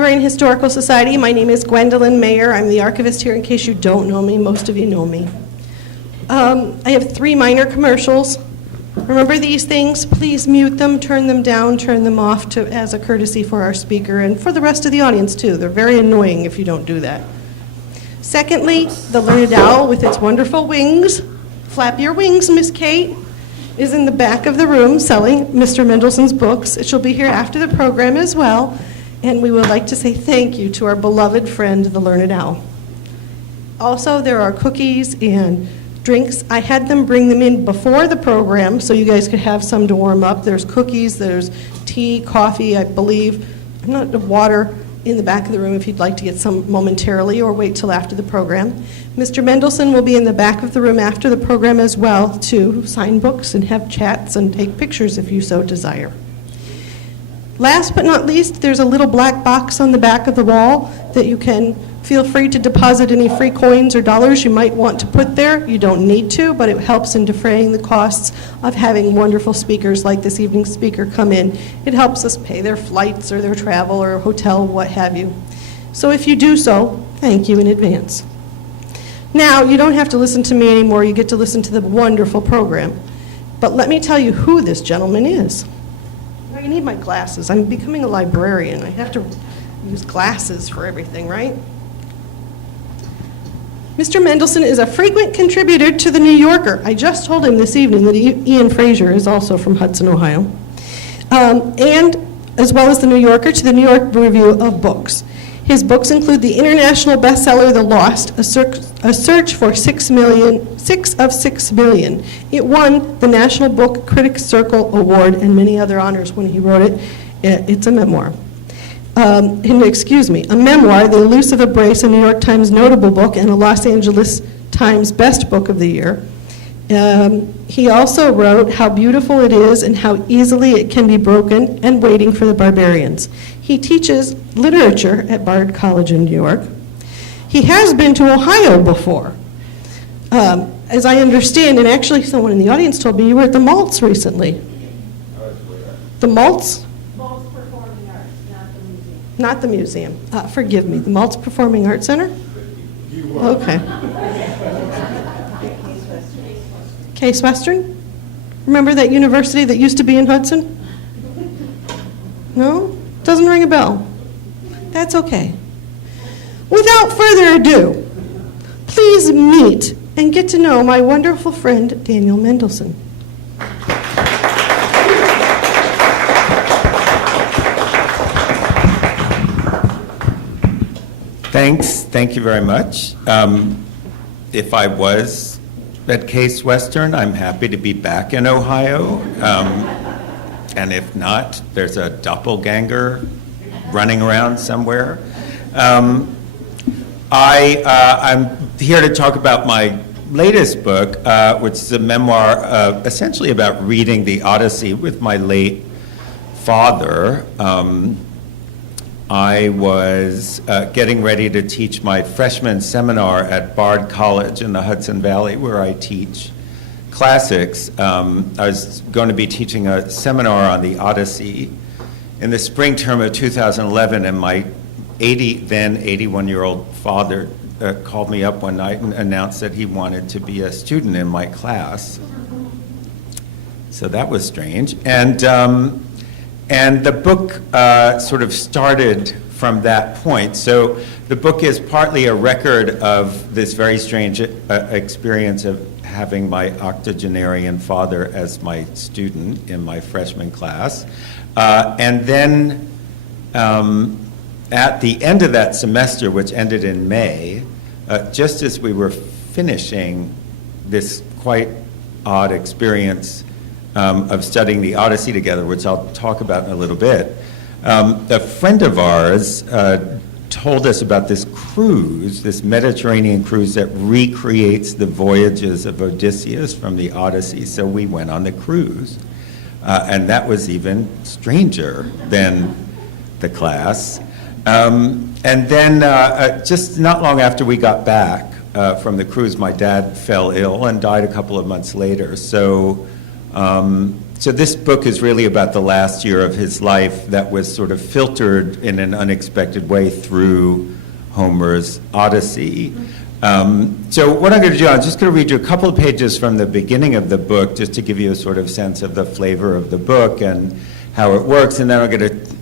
Library and Historical Society. My name is Gwendolyn Mayer. I'm the archivist here in case you don't know me. Most of you know me. I have 3 minor commercials. Remember these things? Please mute them, turn them down, turn them off as a courtesy for our speaker and for the rest of the audience too. They're very annoying if you don't do that. Secondly, the learned owl with its wonderful wings. Flap your wings, Miss Kate, is in the back of the room selling Mr. Mendelsohn's books. She'll be here after the program as well. And we would like to say thank you to our beloved friend, the Learned Owl. Also, there are cookies and drinks. I had them bring them in before the program so you guys could have some to warm up. There's cookies, there's tea, coffee, I believe, water in the back of the room if you'd like to get some momentarily or wait till after the program. Mr. Mendelsohn will be in the back of the room after the program as well to sign books and have chats and take pictures if you so desire. Last but not least, there's a little black box on the back of the wall that you can feel free to deposit any free coins or dollars you might want to put there. You don't need to, but it helps in defraying the costs of having wonderful speakers like this evening's speaker come in. It helps us pay their flights or their travel or hotel, what have you. So if you do so, thank you in advance. Now, you don't have to listen to me anymore. You get to listen to the wonderful program. But let me tell you who this gentleman is. I need my glasses. I'm becoming a librarian. I have to use glasses for everything, right? Mr. Mendelsohn is a frequent contributor to The New Yorker. I just told him this evening that Ian Fraser is also from Hudson, Ohio. And as well as The New Yorker, to the New York Review of Books. His books include the international bestseller, The Lost, a search for 6 of 6 million. It won the National Book Critics Circle Award and many other honors when he wrote it. It's a memoir. A memoir, The Elusive Embrace, a New York Times notable book and a Los Angeles Times Best Book of the Year. He also wrote How Beautiful It Is and How Easily It Can Be Broken and Waiting for the Barbarians. He teaches literature at Bard College in New York. He has been to Ohio before. As I understand, and actually someone in the audience told me you were at the Maltz recently. The Maltz? Maltz Performing Arts, not the museum. Not the museum. Forgive me, the Maltz Performing Arts Center? Okay. Case Western? Remember that university that used to be in Hudson? No? Doesn't ring a bell. That's okay. Without further ado, please meet and get to know my wonderful friend, Daniel Mendelsohn. Thanks. Thank you very much. If I was at Case Western, I'm happy to be back in Ohio. And if not, there's a doppelganger running around somewhere. I'm here to talk about my latest book, which is a memoir essentially about reading the Odyssey with my late father. I was getting ready to teach my freshman seminar at Bard College in the Hudson Valley, where I teach classics. I was going to be teaching a seminar on the Odyssey in the spring term of 2011, and my then 81-year-old father called me up one night and announced that he wanted to be a student in my class. So that was strange. And the book sort of started from that point. So the book is partly a record of this very strange experience of having my octogenarian father as my student in my freshman class. And then at the end of that semester, which ended in May, just as we were finishing this quite odd experience of studying the Odyssey together, which I'll talk about in a little bit, a friend of ours told us about this cruise, this Mediterranean cruise that recreates the voyages of Odysseus from the Odyssey. So we went on the cruise. And that was even stranger than the class. And then just not long after we got back from the cruise, my dad fell ill and died a couple of months later. So So this book is really about the last year of his life that was sort of filtered in an unexpected way through Homer's Odyssey. So what I'm going to do, I'm just going to read you a couple of pages from the beginning of the book just to give you a sort of sense of the flavor of the book and how it works, and then I'm going to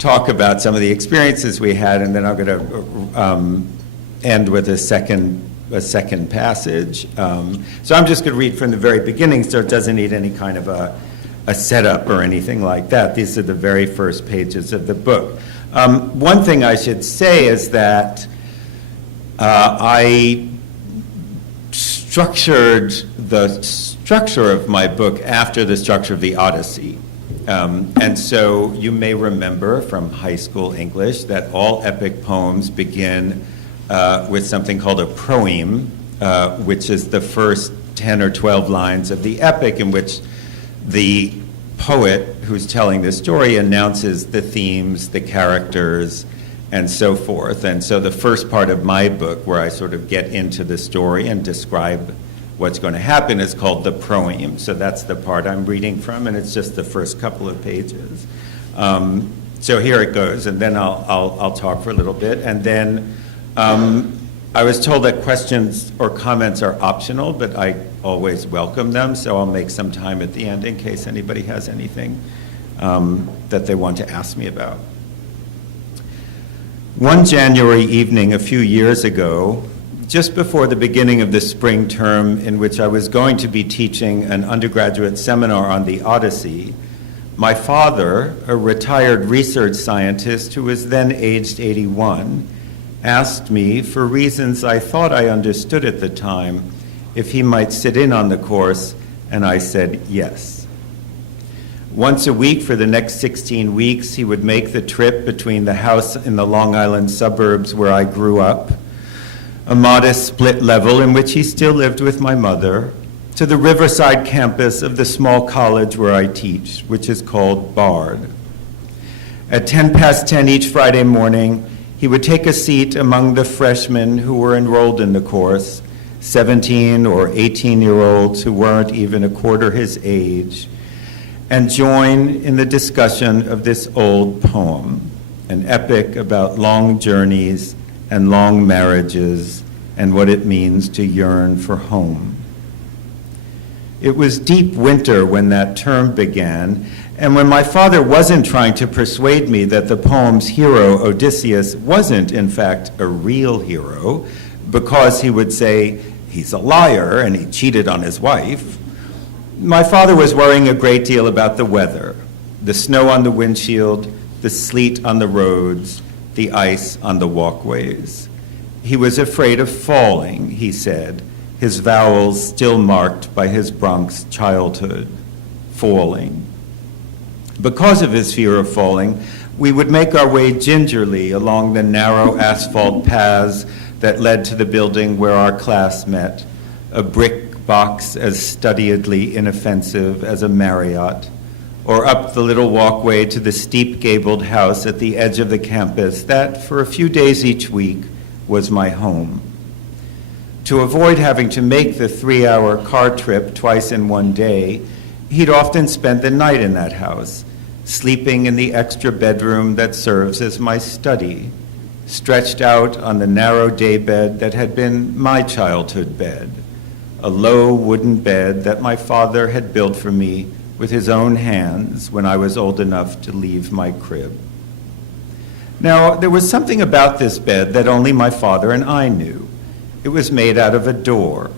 talk about some of the experiences we had, and then I'm going to end with a second passage. So I'm just going to read from the very beginning, so it doesn't need any kind of a setup or anything like that. These are the very first pages of the book. One thing I should say is that I structured the structure of my book after the structure of the Odyssey. And so you may remember from high school English that all epic poems begin with something called a proeme, which is the first 10 or 12 lines of the epic, in which the poet who's telling the story announces the themes, the characters, and so forth. And so the first part of my book, where I sort of get into the story and describe what's going to happen, is called the proeme. So that's the part I'm reading from, and it's just the first couple of pages. So here it goes, and then I'll talk for a little bit. And then I was told that questions or comments are optional, but I always welcome them, so I'll make some time at the end in case anybody has anything that they want to ask me about. One January evening a few years ago, just before the beginning of the spring term in which I was going to be teaching an undergraduate seminar on the Odyssey, my father, a retired research scientist who was then aged 81, asked me, for reasons I thought I understood at the time, if he might sit in on the course, and I said yes. Once a week for the next 16 weeks, he would make the trip between the house in the Long Island suburbs where I grew up, a modest split level in which he still lived with my mother, to the Riverside campus of the small college where I teach, which is called Bard. At 10:10 each Friday morning, he would take a seat among the freshmen who were enrolled in the course, 17 or 18-year-olds who weren't even a quarter his age, and join in the discussion of this old poem, an epic about long journeys and long marriages and what it means to yearn for home. It was deep winter when that term began, and when my father wasn't trying to persuade me that the poem's hero, Odysseus, wasn't in fact a real hero, because he would say he's a liar and he cheated on his wife, my father was worrying a great deal about the weather, the snow on the windshield, the sleet on the roads, the ice on the walkways. He was afraid of falling, he said, his vowels still marked by his Bronx childhood, falling. Because of his fear of falling, we would make our way gingerly along the narrow asphalt paths that led to the building where our class met, a brick box as studiedly inoffensive as a Marriott, or up the little walkway to the steep gabled house at the edge of the campus that, for a few days each week, was my home. To avoid having to make the 3-hour car trip twice in one day, he'd often spend the night in that house, sleeping in the extra bedroom that serves as my study, stretched out on the narrow daybed that had been my childhood bed, a low wooden bed that my father had built for me with his own hands when I was old enough to leave my crib. Now, there was something about this bed that only my father and I knew. It was made out of a door,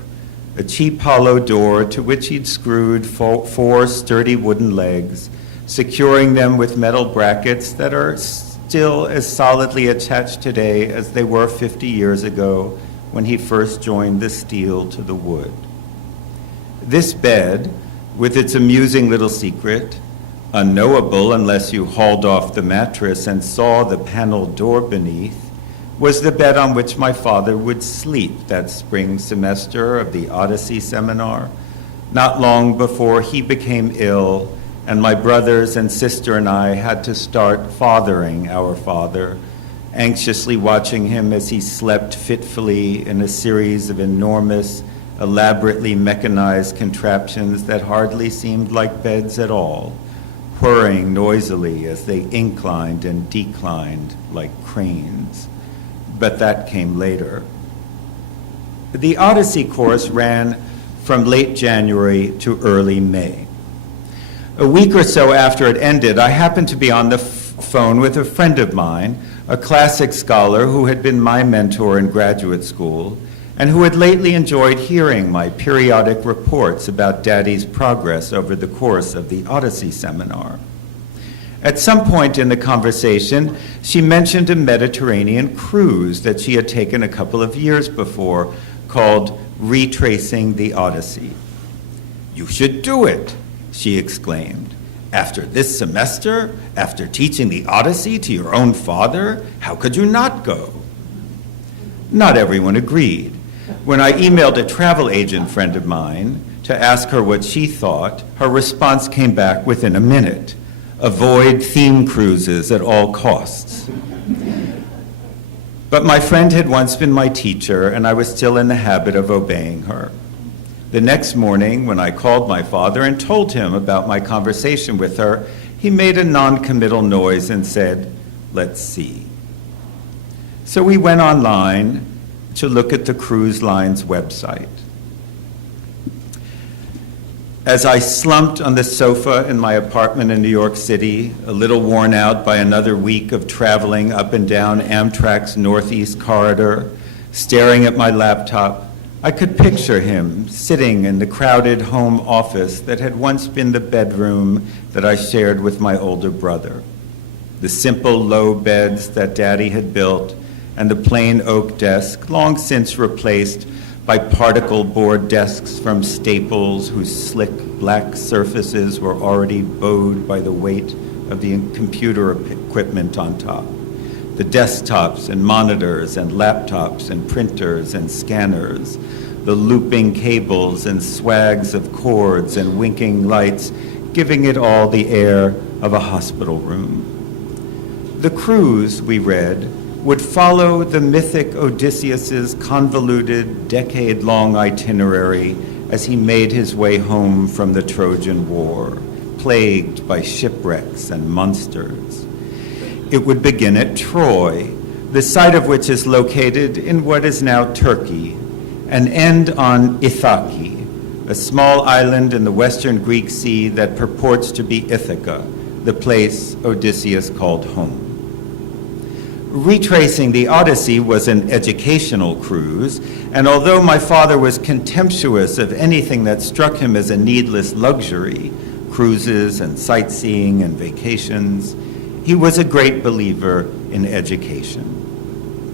a cheap hollow door to which he'd screwed four sturdy wooden legs, securing them with metal brackets that are still as solidly attached today as they were 50 years ago when he first joined the steel to the wood. This bed, with its amusing little secret, unknowable unless you hauled off the mattress and saw the paneled door beneath, was the bed on which my father would sleep that spring semester of the Odyssey seminar, not long before he became ill and my brothers and sister and I had to start fathering our father, anxiously watching him as he slept fitfully in a series of enormous, elaborately mechanized contraptions that hardly seemed like beds at all, whirring noisily as they inclined and declined like cranes. But that came later. The Odyssey course ran from late January to early May. A week or so after it ended, I happened to be on the phone with a friend of mine, a classics scholar who had been my mentor in graduate school, and who had lately enjoyed hearing my periodic reports about Daddy's progress over the course of the Odyssey seminar. At some point in the conversation, she mentioned a Mediterranean cruise that she had taken a couple of years before called Retracing the Odyssey. "You should do it," she exclaimed. "After this semester, after teaching the Odyssey to your own father, how could you not go?" Not everyone agreed. When I emailed a travel agent friend of mine to ask her what she thought, her response came back within a minute: "Avoid theme cruises at all costs." But my friend had once been my teacher, and I was still in the habit of obeying her. The next morning, when I called my father and told him about my conversation with her, he made a non-committal noise and said, "Let's see." So we went online to look at the cruise line's website. As I slumped on the sofa in my apartment in New York City, a little worn out by another week of traveling up and down Amtrak's Northeast Corridor, staring at my laptop, I could picture him sitting in the crowded home office that had once been the bedroom that I shared with my older brother. The simple low beds that Daddy had built and the plain oak desk, long since replaced by particle board desks from Staples whose slick black surfaces were already bowed by the weight of the computer equipment on top. The desktops and monitors and laptops and printers and scanners, the looping cables and swags of cords and winking lights, giving it all the air of a hospital room. The cruise, we read, would follow the mythic Odysseus's convoluted, decade-long itinerary as he made his way home from the Trojan War, plagued by shipwrecks and monsters. It would begin at Troy, the site of which is located in what is now Turkey, and end on Ithaki, a small island in the western Greek Sea that purports to be Ithaca, the place Odysseus called home. Retracing the Odyssey was an educational cruise, and although my father was contemptuous of anything that struck him as a needless luxury, cruises and sightseeing and vacations, he was a great believer in education.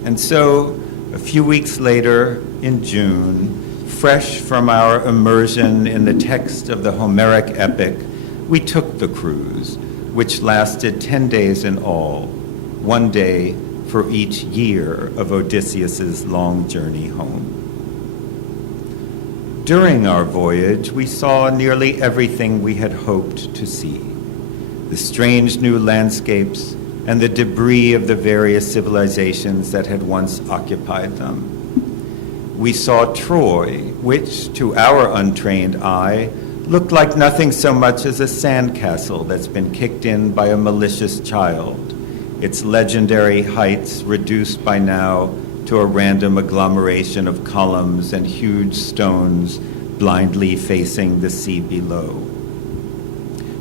And so, a few weeks later, in June, fresh from our immersion in the text of the Homeric epic, we took the cruise, which lasted 10 days in all, one day for each year of Odysseus's long journey home. During our voyage, we saw nearly everything we had hoped to see: the strange new landscapes and the debris of the various civilizations that had once occupied them. We saw Troy, which, to our untrained eye, looked like nothing so much as a sandcastle that's been kicked in by a malicious child, its legendary heights reduced by now to a random agglomeration of columns and huge stones blindly facing the sea below.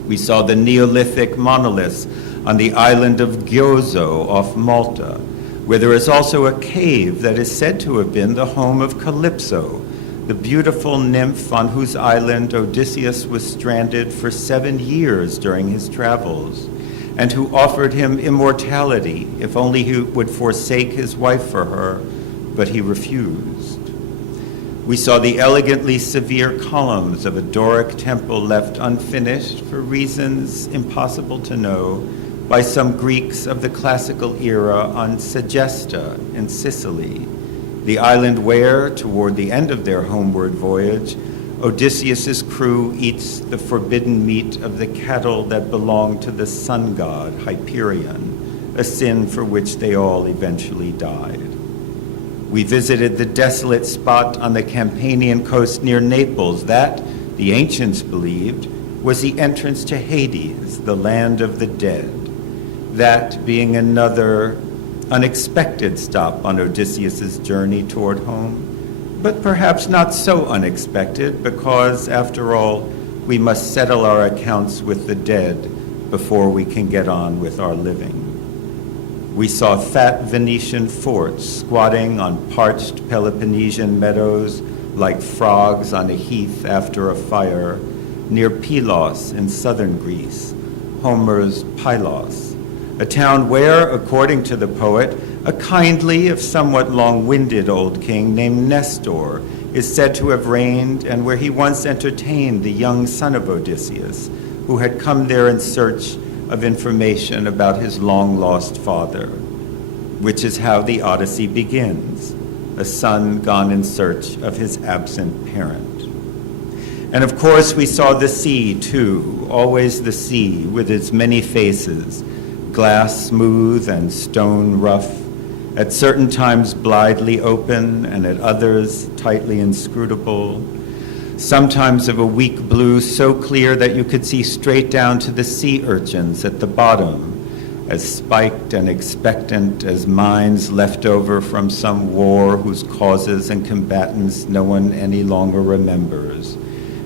We saw the Neolithic monoliths on the island of Gyozo off Malta, where there is also a cave that is said to have been the home of Calypso, the beautiful nymph on whose island Odysseus was stranded for 7 years during his travels, and who offered him immortality if only he would forsake his wife for her, but he refused. We saw the elegantly severe columns of a Doric temple left unfinished for reasons impossible to know by some Greeks of the classical era on Segesta in Sicily, the island where, toward the end of their homeward voyage, Odysseus's crew eats the forbidden meat of the cattle that belonged to the sun god Hyperion, a sin for which they all eventually died. We visited the desolate spot on the Campanian coast near Naples that, the ancients believed, was the entrance to Hades, the land of the dead. That being another unexpected stop on Odysseus's journey toward home, but perhaps not so unexpected because, after all, we must settle our accounts with the dead before we can get on with our living. We saw fat Venetian forts squatting on parched Peloponnesian meadows like frogs on a heath after a fire, near Pylos in southern Greece, Homer's Pylos, a town where, according to the poet, a kindly, if somewhat long-winded old king named Nestor is said to have reigned, and where he once entertained the young son of Odysseus, who had come there in search of information about his long-lost father, which is how the Odyssey begins, a son gone in search of his absent parent. And of course, we saw the sea, too, always the sea, with its many faces, glass smooth and stone rough, at certain times blithely open and at others tightly inscrutable, sometimes of a weak blue so clear that you could see straight down to the sea urchins at the bottom, as spiked and expectant as mines left over from some war whose causes and combatants no one any longer remembers,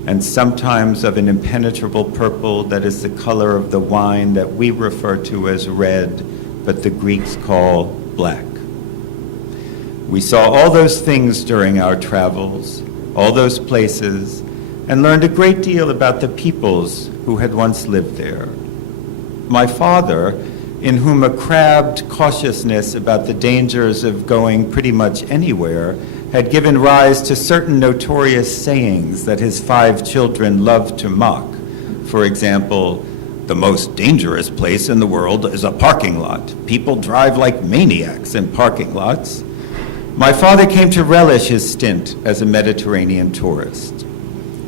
and sometimes of an impenetrable purple that is the color of the wine that we refer to as red, but the Greeks call black. We saw all those things during our travels, all those places, and learned a great deal about the peoples who had once lived there. My father, in whom a crabbed cautiousness about the dangers of going pretty much anywhere had given rise to certain notorious sayings that his 5 children loved to mock. For example, the most dangerous place in the world is a parking lot. People drive like maniacs in parking lots. My father came to relish his stint as a Mediterranean tourist.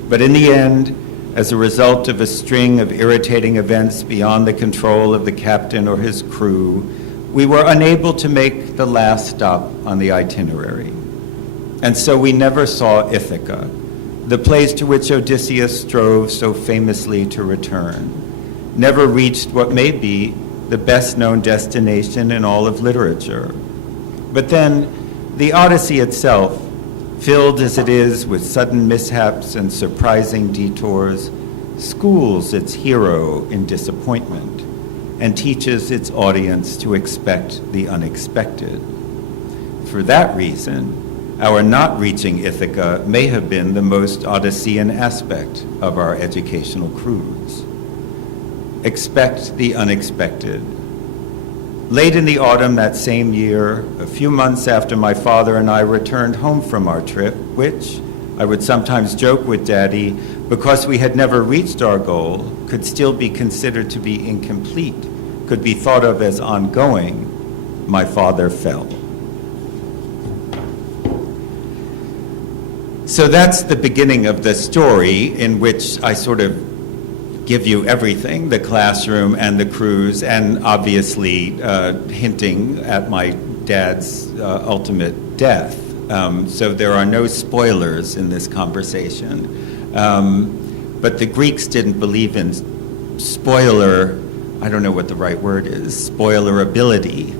But in the end, as a result of a string of irritating events beyond the control of the captain or his crew, we were unable to make the last stop on the itinerary. And so we never saw Ithaca, the place to which Odysseus strove so famously to return, never reached what may be the best-known destination in all of literature. But then, the Odyssey itself, filled as it is with sudden mishaps and surprising detours, schools its hero in disappointment and teaches its audience to expect the unexpected. For that reason, our not reaching Ithaca may have been the most Odyssean aspect of our educational cruise. Expect the unexpected. Late in the autumn that same year, a few months after my father and I returned home from our trip, which, I would sometimes joke with Daddy, because we had never reached our goal, could still be considered to be incomplete, could be thought of as ongoing, my father fell. So that's the beginning of the story, in which I sort of give you everything, the classroom and the cruise, and obviously hinting at my dad's ultimate death. So there are no spoilers in this conversation. But the Greeks didn't believe in spoiler, I don't know what the right word is, spoilerability.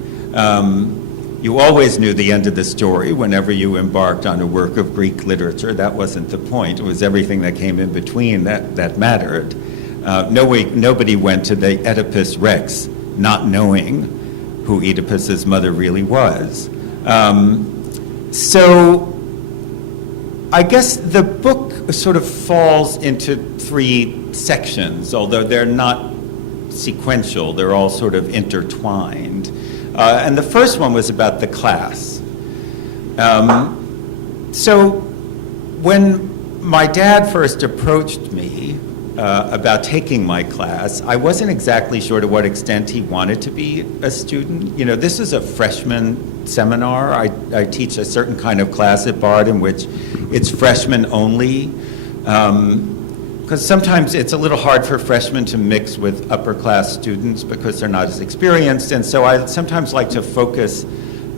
You always knew the end of the story whenever you embarked on a work of Greek literature. That wasn't the point. It was everything that came in between that mattered. Nobody went to the Oedipus Rex not knowing who Oedipus's mother really was. So I guess the book sort of falls into 3 sections, although they're not sequential. They're all sort of intertwined. And the first one was about the class. So when my dad first approached me about taking my class, I wasn't exactly sure to what extent he wanted to be a student. You know, this is a freshman seminar. I teach a certain kind of class at Bard in which it's freshmen only, because sometimes it's a little hard for freshmen to mix with upper class students because they're not as experienced, and so I sometimes like to focus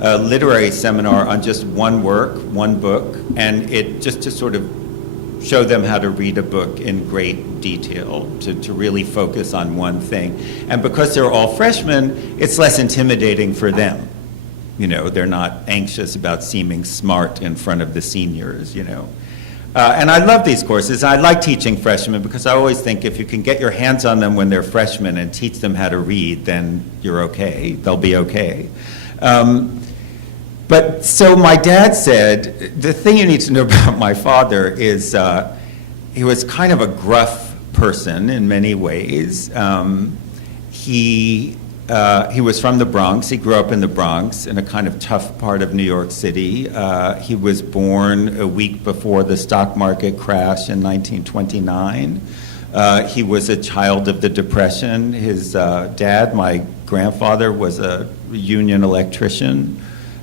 a literary seminar on just one work, one book, and it just to sort of show them how to read a book in great detail, to really focus on one thing. And because they're all freshmen, it's less intimidating for them. You know, they're not anxious about seeming smart in front of the seniors, you know. And I love these courses. I like teaching freshmen because I always think if you can get your hands on them when they're freshmen and teach them how to read, then you're okay. They'll be okay. But so my dad said, the thing you need to know about my father is he was kind of a gruff person in many ways. He was from the Bronx. He grew up in the Bronx in a kind of tough part of New York City. He was born a week before the stock market crash in 1929. He was a child of the Depression. His dad, my grandfather, was a union electrician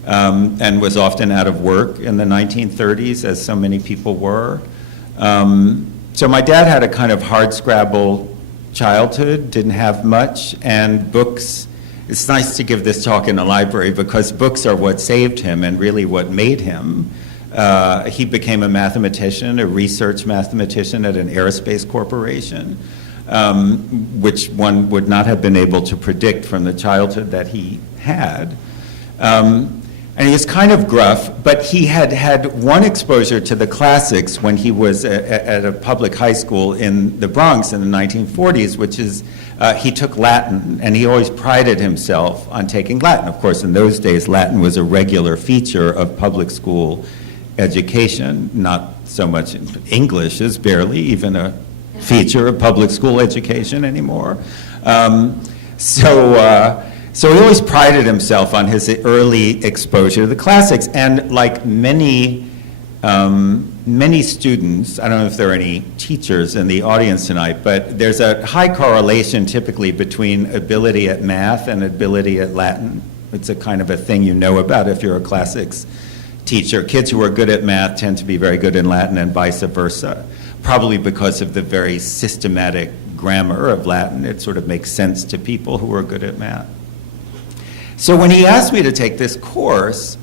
and was often out of work in the 1930s, as so many people were. So my dad had a kind of hardscrabble childhood, didn't have much, and books, it's nice to give this talk in a library because books are what saved him and really what made him. He became a mathematician, a research mathematician at an aerospace corporation, which one would not have been able to predict from the childhood that he had. And he was kind of gruff, but he had had one exposure to the classics when he was at a public high school in the Bronx in the 1940s, which is he took Latin, and he always prided himself on taking Latin. Of course, in those days, Latin was a regular feature of public school education, not so much English is barely even a feature of public school education anymore. So he always prided himself on his early exposure to the classics, and like many students, I don't know if there are any teachers in the audience tonight, but there's a high correlation typically between ability at math and ability at Latin. It's a kind of a thing you know about if you're a classics teacher. Kids who are good at math tend to be very good in Latin and vice versa, probably because of the very systematic grammar of Latin. It sort of makes sense to people who are good at math. So when he asked me to take this course,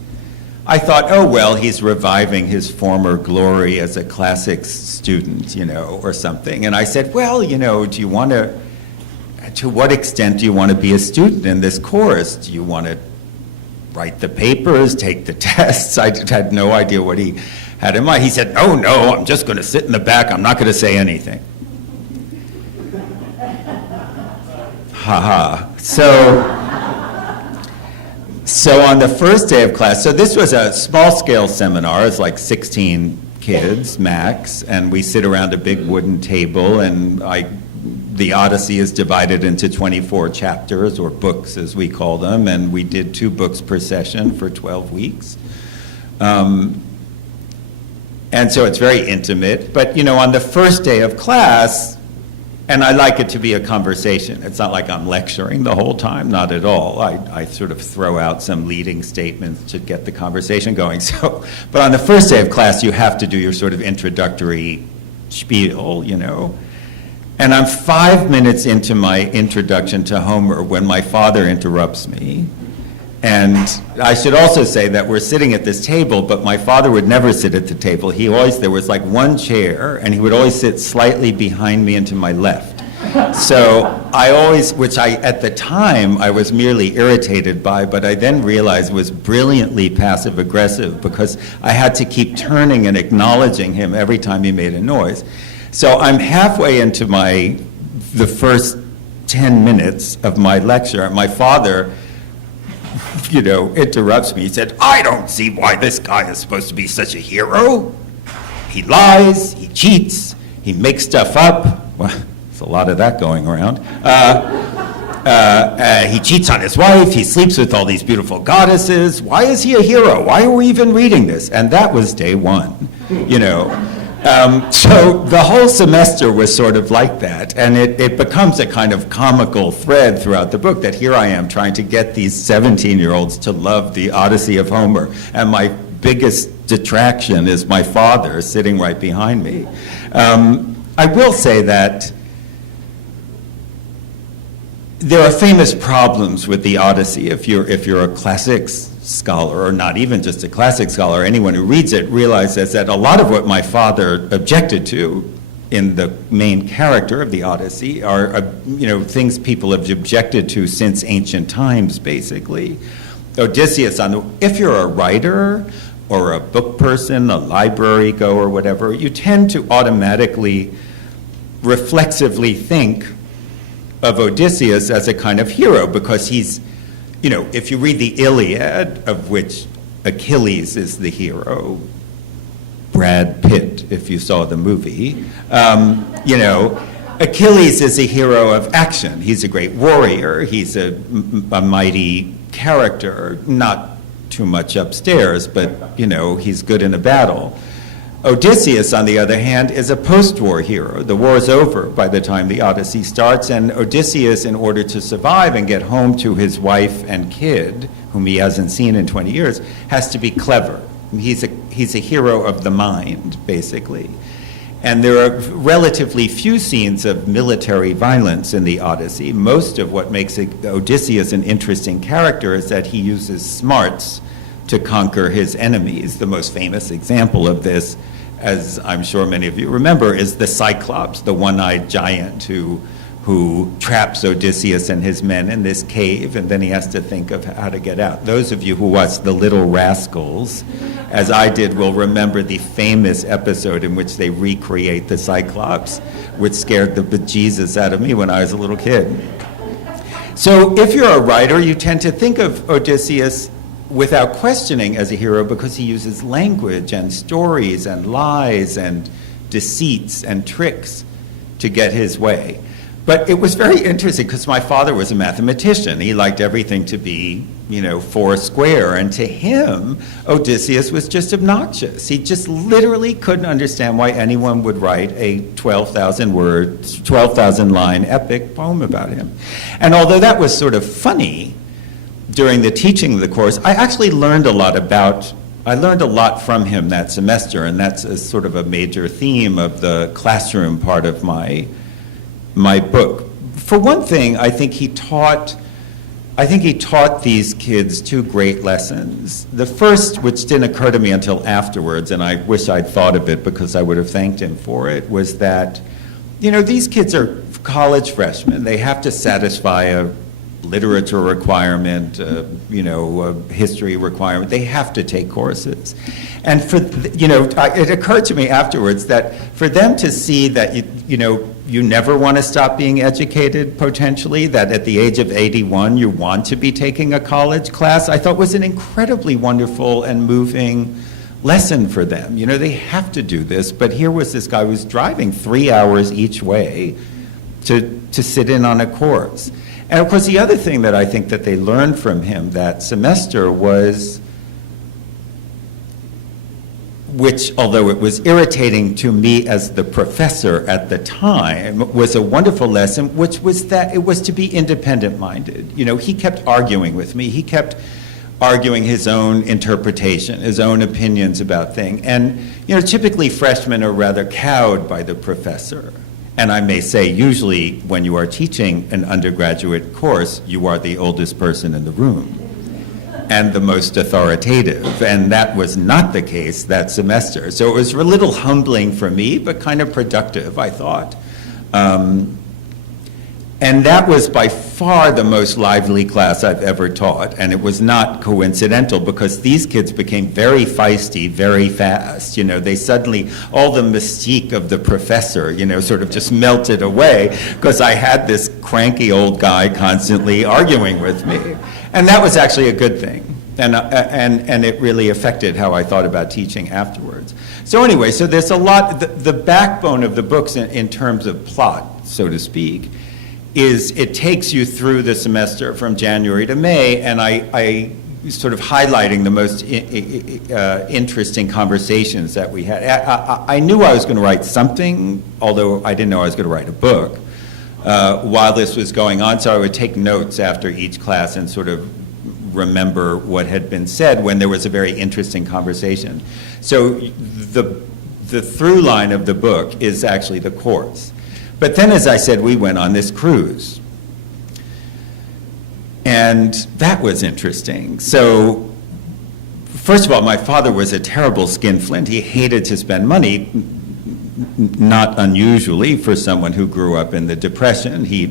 I thought, oh, well, he's reviving his former glory as a classics student, you know, or something. And I said, well, you know, do you want to what extent do you want to be a student in this course? Do you want to write the papers, take the tests? I had no idea what he had in mind. He said, oh, no, I'm just going to sit in the back. I'm not going to say anything. Ha-ha. So on the first day of class, so this was a small-scale seminar. It's like 16 kids max, and we sit around a big wooden table, and the Odyssey is divided into 24 chapters, or books as we call them, and we did 2 books per session for 12 weeks. And so it's very intimate, but you know, on the first day of class, and I like it to be a conversation. It's not like I'm lecturing the whole time, not at all. I sort of throw out some leading statements to get the conversation going. But on the first day of class, you have to do your sort of introductory spiel, you know. And I'm 5 minutes into my introduction to Homer when my father interrupts me. And I should also say that we're sitting at this table, but my father would never sit at the table. There was like one chair, and he would always sit slightly behind me and to my left. So at the time, I was merely irritated by, but I then realized was brilliantly passive-aggressive because I had to keep turning and acknowledging him every time he made a noise. So I'm halfway into the first 10 minutes of my lecture, and my father, you know, interrupts me. He said, I don't see why this guy is supposed to be such a hero. He lies, he cheats, he makes stuff up. Well, there's a lot of that going around. He cheats on his wife, he sleeps with all these beautiful goddesses. Why is he a hero? Why are we even reading this? And that was day 1, you know. So the whole semester was sort of like that, and it becomes a kind of comical thread throughout the book that here I am trying to get these 17-year-olds to love the Odyssey of Homer, and my biggest detraction is my father sitting right behind me. I will say that there are famous problems with the Odyssey if you're a classics scholar, or not even just a classic scholar, anyone who reads it realizes that a lot of what my father objected to in the main character of the Odyssey are, things people have objected to since ancient times, basically. Odysseus, if you're a writer or a book person, a library goer, whatever, you tend to automatically, reflexively think of Odysseus as a kind of hero, because he's, if you read the Iliad, of which Achilles is the hero, Brad Pitt, if you saw the movie, Achilles is a hero of action. He's a great warrior. He's a mighty character, not too much upstairs, but, he's good in a battle. Odysseus, on the other hand, is a post-war hero. The war is over by the time the Odyssey starts, and Odysseus, in order to survive and get home to his wife and kid, whom he hasn't seen in 20 years, has to be clever. He's a hero of the mind, basically. And there are relatively few scenes of military violence in the Odyssey. Most of what makes Odysseus an interesting character is that he uses smarts to conquer his enemies. The most famous example of this, as I'm sure many of you remember, is the Cyclops, the one-eyed giant who traps Odysseus and his men in this cave, and then he has to think of how to get out. Those of you who watched The Little Rascals, as I did, will remember the famous episode in which they recreate the Cyclops, which scared the bejesus out of me when I was a little kid. So if you're a writer, you tend to think of Odysseus without questioning as a hero, because he uses language and stories and lies and deceits and tricks to get his way. But it was very interesting because my father was a mathematician. He liked everything to be, four square. And to him, Odysseus was just obnoxious. He just literally couldn't understand why anyone would write a 12,000 line epic poem about him. And although that was sort of funny during the teaching of the course, I actually learned a lot from him that semester, and that's a sort of a major theme of the classroom part of my book. For one thing, I think he taught these kids two great lessons. The first, which didn't occur to me until afterwards, and I wish I'd thought of it because I would have thanked him for it, was that, these kids are college freshmen. They have to satisfy a literature requirement, a history requirement. They have to take courses. And it occurred to me afterwards that for them to see that, you never want to stop being educated, potentially, that at the age of 81 you want to be taking a college class, I thought was an incredibly wonderful and moving lesson for them. They have to do this, but here was this guy who was driving 3 hours each way to sit in on a course. And of course, the other thing that I think that they learned from him that semester was, which, although it was irritating to me as the professor at the time, was a wonderful lesson, which was that it was to be independent-minded. He kept arguing with me. He kept arguing his own interpretation, his own opinions about things. And, typically freshmen are rather cowed by the professor. And I may say, usually when you are teaching an undergraduate course, you are the oldest person in the room and the most authoritative. And that was not the case that semester. So it was a little humbling for me, but kind of productive, I thought. And that was by far the most lively class I've ever taught. And it was not coincidental, because these kids became very feisty very fast. They suddenly, all the mystique of the professor, sort of just melted away, because I had this cranky old guy constantly arguing with me. And that was actually a good thing. And it really affected how I thought about teaching afterwards. So anyway, so there's a lot, the backbone of the books in terms of plot, so to speak, is it takes you through the semester from January to May, and I sort of highlighting the most interesting conversations that we had. I knew I was going to write something, although I didn't know I was going to write a book while this was going on, so I would take notes after each class and sort of remember what had been said when there was a very interesting conversation. So the through line of the book is actually the course. But then, as I said, we went on this cruise. And that was interesting. So first of all, my father was a terrible skinflint. He hated to spend money, not unusually for someone who grew up in the Depression. He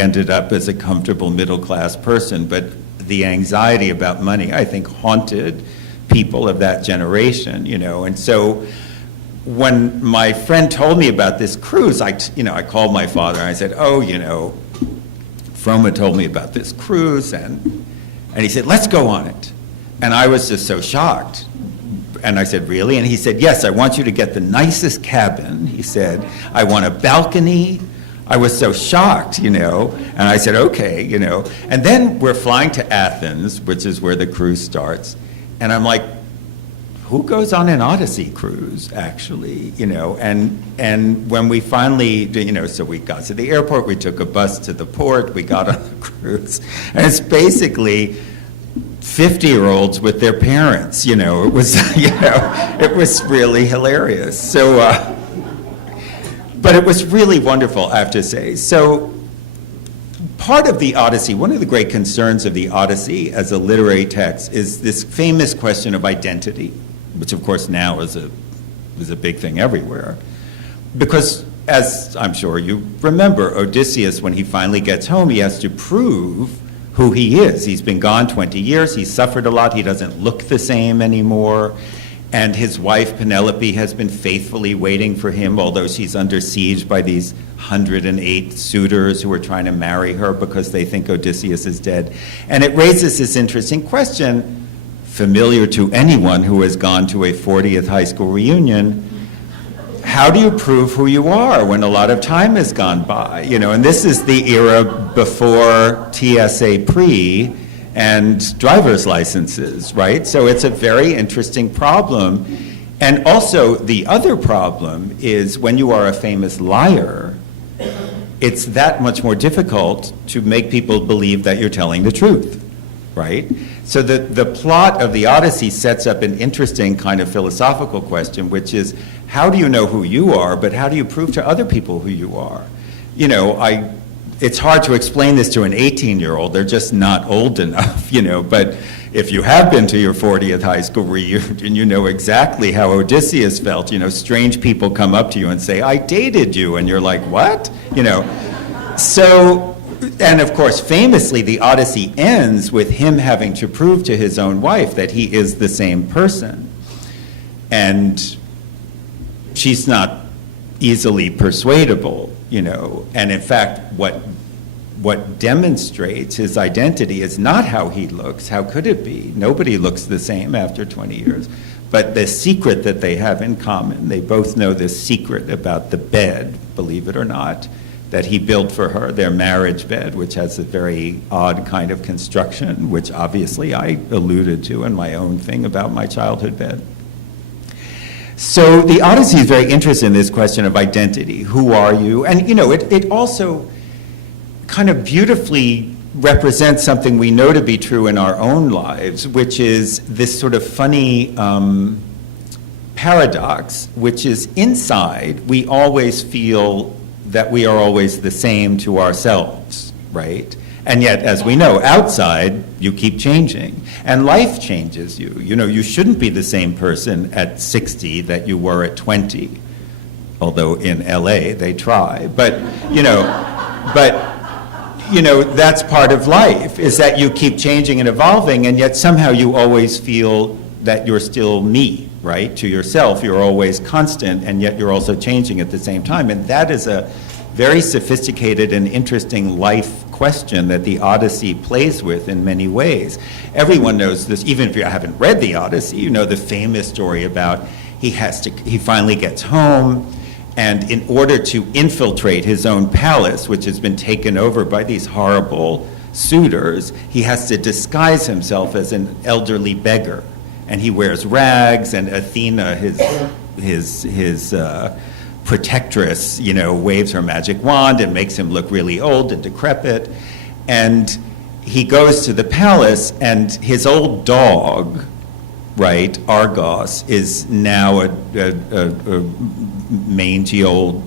ended up as a comfortable middle-class person, but the anxiety about money, I think, haunted people of that generation, and so when my friend told me about this cruise, I called my father and I said, Froma told me about this cruise, and he said, let's go on it. And I was just so shocked. And I said, really? And he said, yes, I want you to get the nicest cabin. He said, I want a balcony. I was so shocked, and I said, okay, And then we're flying to Athens, which is where the cruise starts. And I'm like, who goes on an Odyssey cruise, actually, And when we finally, so we got to the airport, we took a bus to the port, we got on the cruise. And it's basically 50-year-olds with their parents, it was, it was really hilarious. So, but it was really wonderful, I have to say. So part of the Odyssey, one of the great concerns of the Odyssey as a literary text is this famous question of identity, which of course now is a big thing everywhere. Because as I'm sure you remember, Odysseus, when he finally gets home, he has to prove who he is. He's been gone 20 years, he's suffered a lot, he doesn't look the same anymore, and his wife Penelope has been faithfully waiting for him, although she's under siege by these 108 suitors who are trying to marry her because they think Odysseus is dead. And it raises this interesting question, familiar to anyone who has gone to a 40th high school reunion: how do you prove who you are when a lot of time has gone by? And this is the era before TSA pre and driver's licenses, right? So it's a very interesting problem. And also the other problem is when you are a famous liar, it's that much more difficult to make people believe that you're telling the truth, right? So the plot of the Odyssey sets up an interesting kind of philosophical question, which is, how do you know who you are, but how do you prove to other people who you are? It's hard to explain this to an 18-year-old. They're just not old enough, but if you have been to your 40th high school reunion, you know exactly how Odysseus felt. Strange people come up to you and say, I dated you, and you're like, what? So, and of course, famously, the Odyssey ends with him having to prove to his own wife that he is the same person. And she's not easily persuadable, and in fact, what demonstrates his identity is not how he looks. How could it be? Nobody looks the same after 20 years. But the secret that they have in common, they both know this secret about the bed, believe it or not, that he built for her, their marriage bed, which has a very odd kind of construction, which obviously I alluded to in my own thing about my childhood bed. So the Odyssey is very interested in this question of identity. Who are you? And it also kind of beautifully represents something we know to be true in our own lives, which is this sort of funny paradox, which is inside we always feel that we are always the same to ourselves, right? And yet, as we know, outside, you keep changing. And life changes you. You shouldn't be the same person at 60 that you were at 20. Although in LA, they try. But, that's part of life, is that you keep changing and evolving, and yet somehow you always feel that you're still me, right? To yourself, you're always constant, and yet you're also changing at the same time. And that is a very sophisticated and interesting life question that the Odyssey plays with in many ways. Everyone knows this, even if you haven't read the Odyssey, you know the famous story about he finally gets home, and in order to infiltrate his own palace, which has been taken over by these horrible suitors, he has to disguise himself as an elderly beggar. And he wears rags, and Athena, his protectress, waves her magic wand and makes him look really old and decrepit. And he goes to the palace, and his old dog, right, Argos, is now a mangy old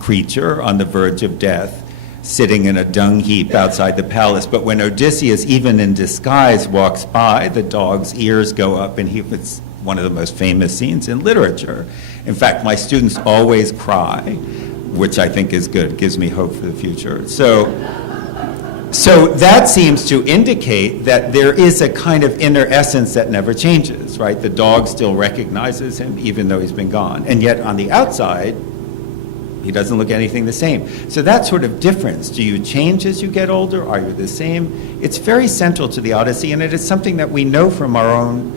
creature on the verge of death. sitting in a dung heap outside the palace. But when Odysseus, even in disguise, walks by, the dog's ears go up, and it's one of the most famous scenes in literature. In fact, my students always cry, which I think is good, gives me hope for the future. So that seems to indicate that there is a kind of inner essence that never changes, right? The dog still recognizes him even though he's been gone. And yet on the outside, he doesn't look anything the same. So that sort of difference, do you change as you get older? Are you the same? It's very central to the Odyssey, and it is something that we know from our own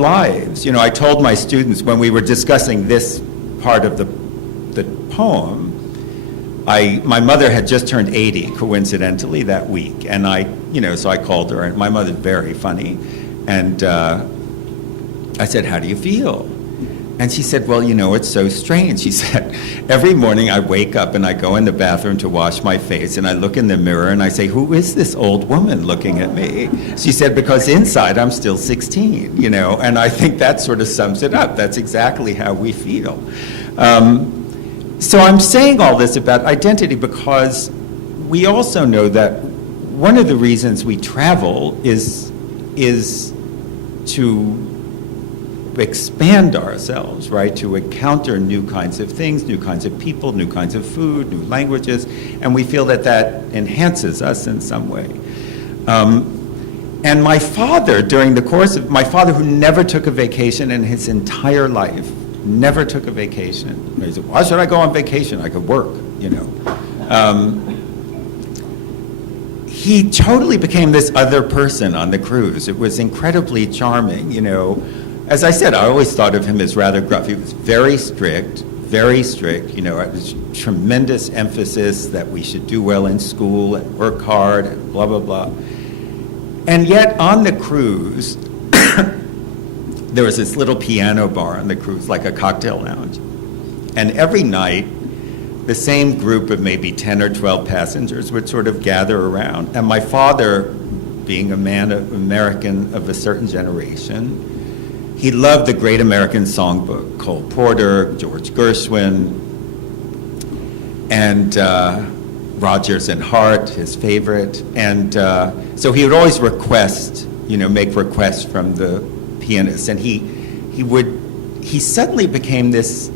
lives. You know, I told my students when we were discussing this part of the poem, my mother had just turned 80, coincidentally, that week. And so I called her, and my mother's very funny. And I said, "How do you feel?" And she said, "Well, it's so strange." She said, "Every morning I wake up and I go in the bathroom to wash my face, and I look in the mirror and I say, 'Who is this old woman looking at me?'" She said, "Because inside I'm still 16, and I think that sort of sums it up. That's exactly how we feel. So I'm saying all this about identity because we also know that one of the reasons we travel is to expand ourselves, right? To encounter new kinds of things, new kinds of people, new kinds of food, new languages, and we feel that enhances us in some way. And my father, my father who never took a vacation in his entire life, never took a vacation. He said, "Why should I go on vacation? I could work, He totally became this other person on the cruise. It was incredibly charming, As I said, I always thought of him as rather gruff. He was very strict, it was tremendous emphasis that we should do well in school and work hard and blah, blah, blah. And yet on the cruise, there was this little piano bar on the cruise, like a cocktail lounge. And every night, the same group of maybe 10 or 12 passengers would sort of gather around. And my father, being a man of American of a certain generation, he loved the great American songbook, Cole Porter, George Gershwin, and Rodgers and Hart, his favorite. And so he would always make requests from the pianist, and he suddenly became this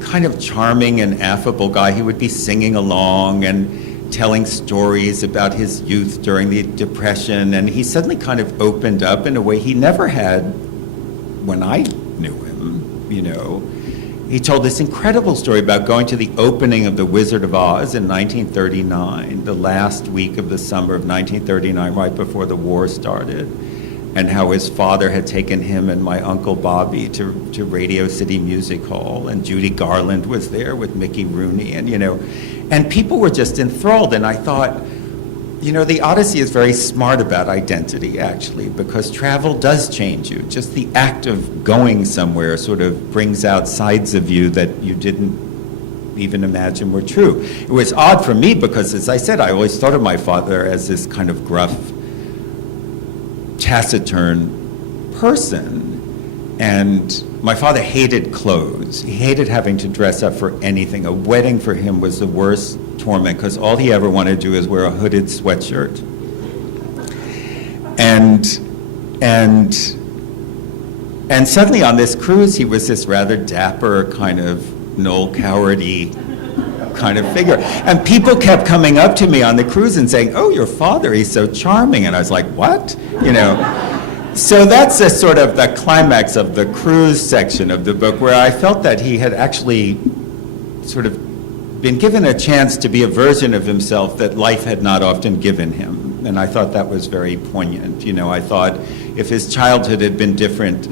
kind of charming and affable guy. He would be singing along and telling stories about his youth during the Depression, and he suddenly kind of opened up in a way he never had when I knew him, He told this incredible story about going to the opening of The Wizard of Oz in 1939, the last week of the summer of 1939, right before the war started, and how his father had taken him and my Uncle Bobby to Radio City Music Hall, and Judy Garland was there with Mickey Rooney, and people were just enthralled. And I thought, the Odyssey is very smart about identity, actually, because travel does change you. Just the act of going somewhere sort of brings out sides of you that you didn't even imagine were true. It was odd for me because, as I said, I always thought of my father as this kind of gruff, taciturn person, and my father hated clothes. He hated having to dress up for anything. A wedding for him was the worst torment because all he ever wanted to do is wear a hooded sweatshirt. And suddenly on this cruise, he was this rather dapper kind of Noel Coward-y kind of figure. And people kept coming up to me on the cruise and saying, "Oh, your father, he's so charming." And I was like, "What?" So that's a sort of the climax of the cruise section of the book, where I felt that he had actually sort of been given a chance to be a version of himself that life had not often given him. And I thought that was very poignant. I thought if his childhood had been different,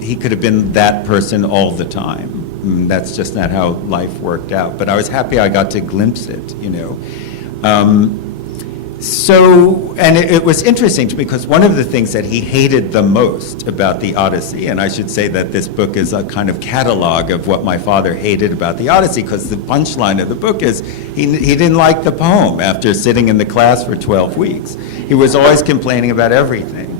he could have been that person all the time. That's just not how life worked out. But I was happy I got to glimpse it, And it was interesting because one of the things that he hated the most about the Odyssey, and I should say that this book is a kind of catalog of what my father hated about the Odyssey, because the punchline of the book is he didn't like the poem after sitting in the class for 12 weeks. He was always complaining about everything.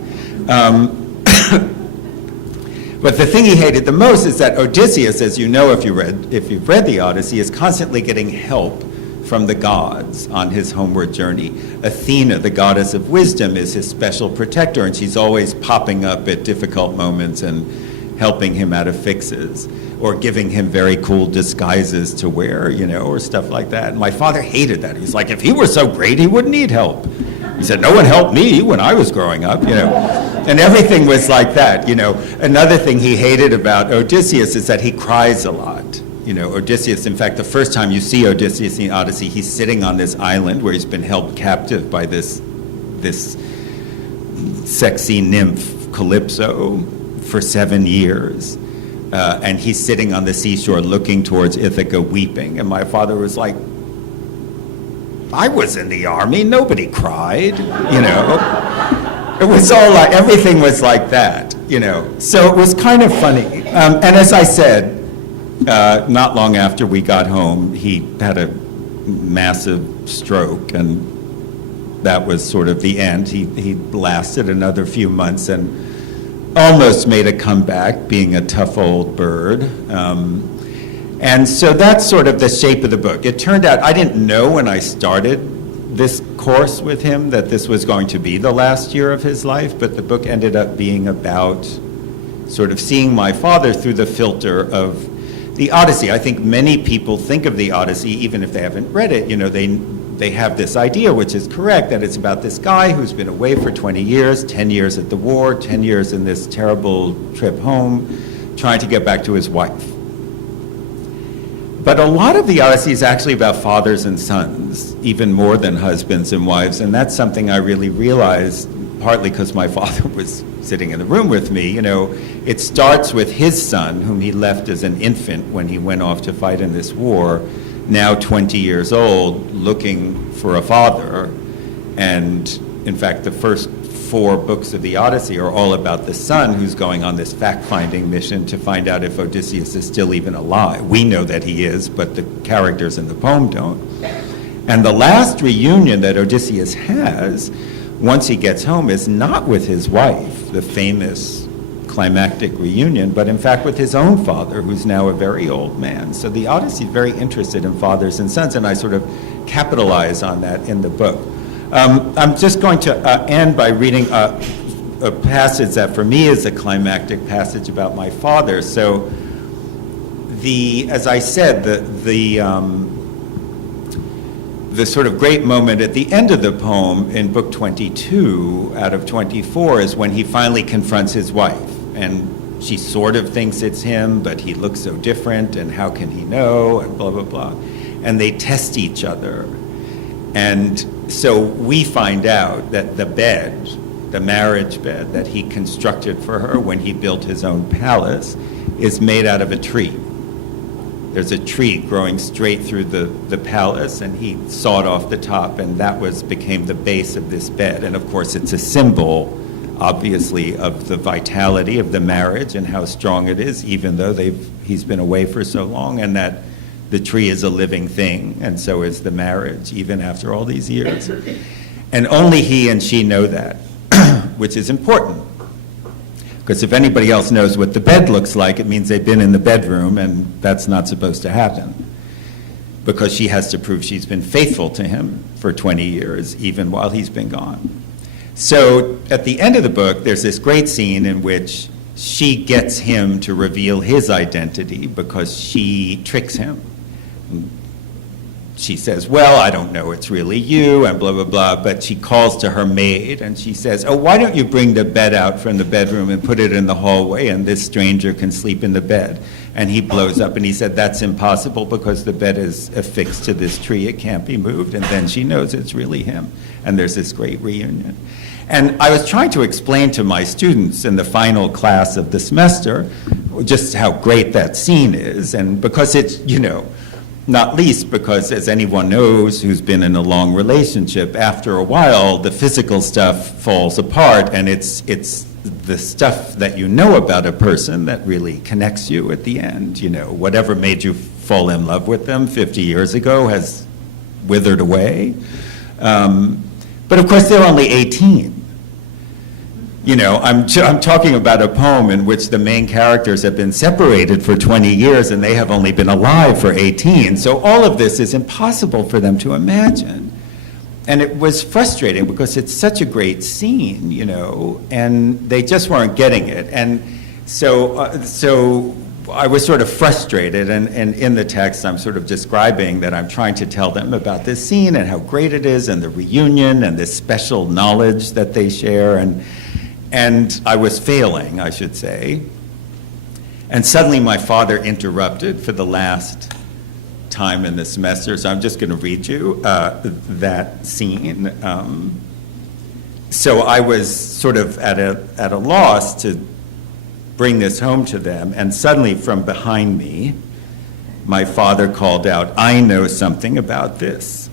But the thing he hated the most is that Odysseus, as you know if you've read the Odyssey, is constantly getting help from the gods on his homeward journey. Athena, the goddess of wisdom, is his special protector, and she's always popping up at difficult moments and helping him out of fixes, or giving him very cool disguises to wear, or stuff like that. And my father hated that. He's like, if he were so great, he wouldn't need help. He said, no one helped me when I was growing up, And everything was like that, Another thing he hated about Odysseus is that he cries a lot. Odysseus, in fact, the first time you see Odysseus in the Odyssey, he's sitting on this island where he's been held captive by this sexy nymph, Calypso, for 7 years. And he's sitting on the seashore looking towards Ithaca weeping. And my father was like, I was in the army, nobody cried, It was all like, everything was like that, So it was kind of funny. And as I said, not long after we got home, he had a massive stroke, and that was sort of the end. He lasted another few months and almost made a comeback, being a tough old bird. And so that's sort of the shape of the book. It turned out, I didn't know when I started this course with him that this was going to be the last year of his life, but the book ended up being about sort of seeing my father through the filter of the Odyssey. I think many people think of the Odyssey, even if they haven't read it, they have this idea, which is correct, that it's about this guy who's been away for 20 years, 10 years at the war, 10 years in this terrible trip home, trying to get back to his wife. But a lot of the Odyssey is actually about fathers and sons, even more than husbands and wives, and that's something I really realized, partly because my father was sitting in the room with me. It starts with his son, whom he left as an infant when he went off to fight in this war, now 20 years old, looking for a father. And in fact, the first 4 books of the Odyssey are all about the son who's going on this fact-finding mission to find out if Odysseus is still even alive. We know that he is, but the characters in the poem don't. And the last reunion that Odysseus has, once he gets home, is not with his wife, the famous climactic reunion, but in fact with his own father, who's now a very old man. So the Odyssey is very interested in fathers and sons, and I sort of capitalize on that in the book. I'm just going to end by reading a passage that for me is a climactic passage about my father. So as I said, the sort of great moment at the end of the poem in book 22 out of 24 is when he finally confronts his wife. And she sort of thinks it's him, but he looks so different, and how can he know, and blah, blah, blah. And they test each other. And so we find out that the bed, the marriage bed that he constructed for her when he built his own palace, is made out of a tree. There's a tree growing straight through the palace, and he sawed off the top, and that became the base of this bed. And of course, it's a symbol, obviously, of the vitality of the marriage and how strong it is, even though he's been away for so long, and that the tree is a living thing, and so is the marriage, even after all these years. And only he and she know that, which is important. Because if anybody else knows what the bed looks like, it means they've been in the bedroom, and that's not supposed to happen. Because she has to prove she's been faithful to him for 20 years, even while he's been gone. So at the end of the book, there's this great scene in which she gets him to reveal his identity because she tricks him. She says, well, I don't know, it's really you, and blah, blah, blah, but she calls to her maid, and she says, oh, why don't you bring the bed out from the bedroom and put it in the hallway, and this stranger can sleep in the bed? And he blows up, and he said, that's impossible because the bed is affixed to this tree, it can't be moved, and then she knows it's really him, and there's this great reunion. And I was trying to explain to my students in the final class of the semester just how great that scene is, and because it's, not least because, as anyone knows who's been in a long relationship, after a while, the physical stuff falls apart, and it's the stuff that you know about a person that really connects you at the end. Whatever made you fall in love with them 50 years ago has withered away. But of course, they're only 18. I'm talking about a poem in which the main characters have been separated for 20 years and they have only been alive for 18. So all of this is impossible for them to imagine. And it was frustrating because it's such a great scene, and they just weren't getting it. And so I was sort of frustrated, and in the text I'm sort of describing that I'm trying to tell them about this scene and how great it is and the reunion and this special knowledge that they share, and I was failing, I should say. And suddenly my father interrupted for the last time in the semester, so I'm just going to read you that scene. So I was sort of at a loss to bring this home to them, and suddenly from behind me, my father called out, "I know something about this."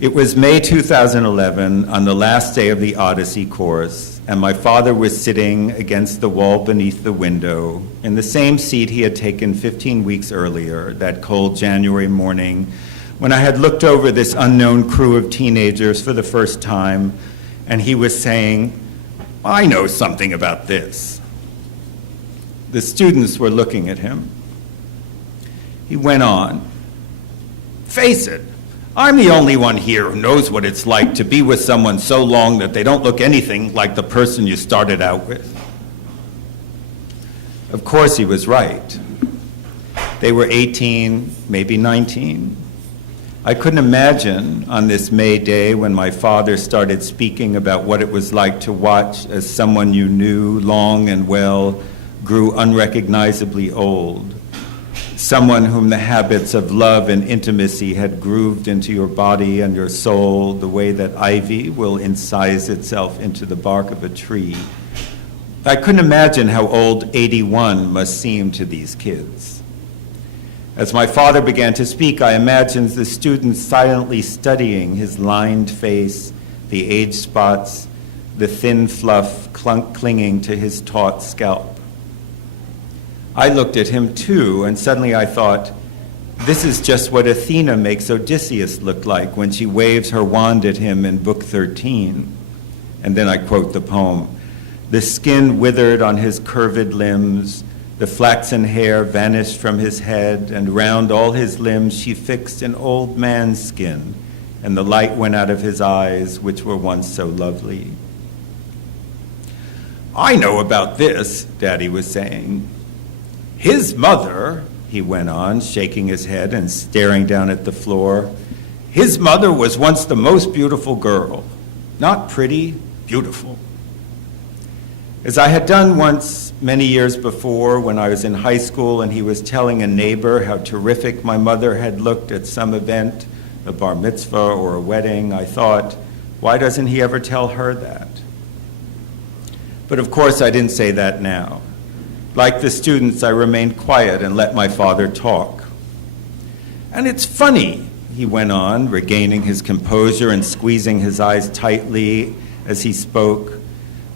It was May 2011, on the last day of the Odyssey course, and my father was sitting against the wall beneath the window in the same seat he had taken 15 weeks earlier, that cold January morning, when I had looked over this unknown crew of teenagers for the first time, and he was saying, "I know something about this." The students were looking at him. He went on, "Face it, I'm the only one here who knows what it's like to be with someone so long that they don't look anything like the person you started out with." Of course he was right. They were 18, maybe 19. I couldn't imagine on this May day when my father started speaking about what it was like to watch as someone you knew long and well grew unrecognizably old. Someone whom the habits of love and intimacy had grooved into your body and your soul the way that ivy will incise itself into the bark of a tree. I couldn't imagine how old 81 must seem to these kids. As my father began to speak, I imagined the students silently studying his lined face, the age spots, the thin fluff clinging to his taut scalp. I looked at him too, and suddenly I thought, this is just what Athena makes Odysseus look like when she waves her wand at him in Book 13. And then I quote the poem, "The skin withered on his curved limbs, the flaxen hair vanished from his head, and round all his limbs she fixed an old man's skin, and the light went out of his eyes, which were once so lovely." "I know about this," Daddy was saying. "His mother," he went on, shaking his head and staring down at the floor, "his mother was once the most beautiful girl. Not pretty, beautiful." As I had done once many years before when I was in high school and he was telling a neighbor how terrific my mother had looked at some event, a bar mitzvah or a wedding, I thought, why doesn't he ever tell her that? But of course I didn't say that now. Like the students, I remained quiet and let my father talk. "And it's funny," he went on, regaining his composure and squeezing his eyes tightly as he spoke,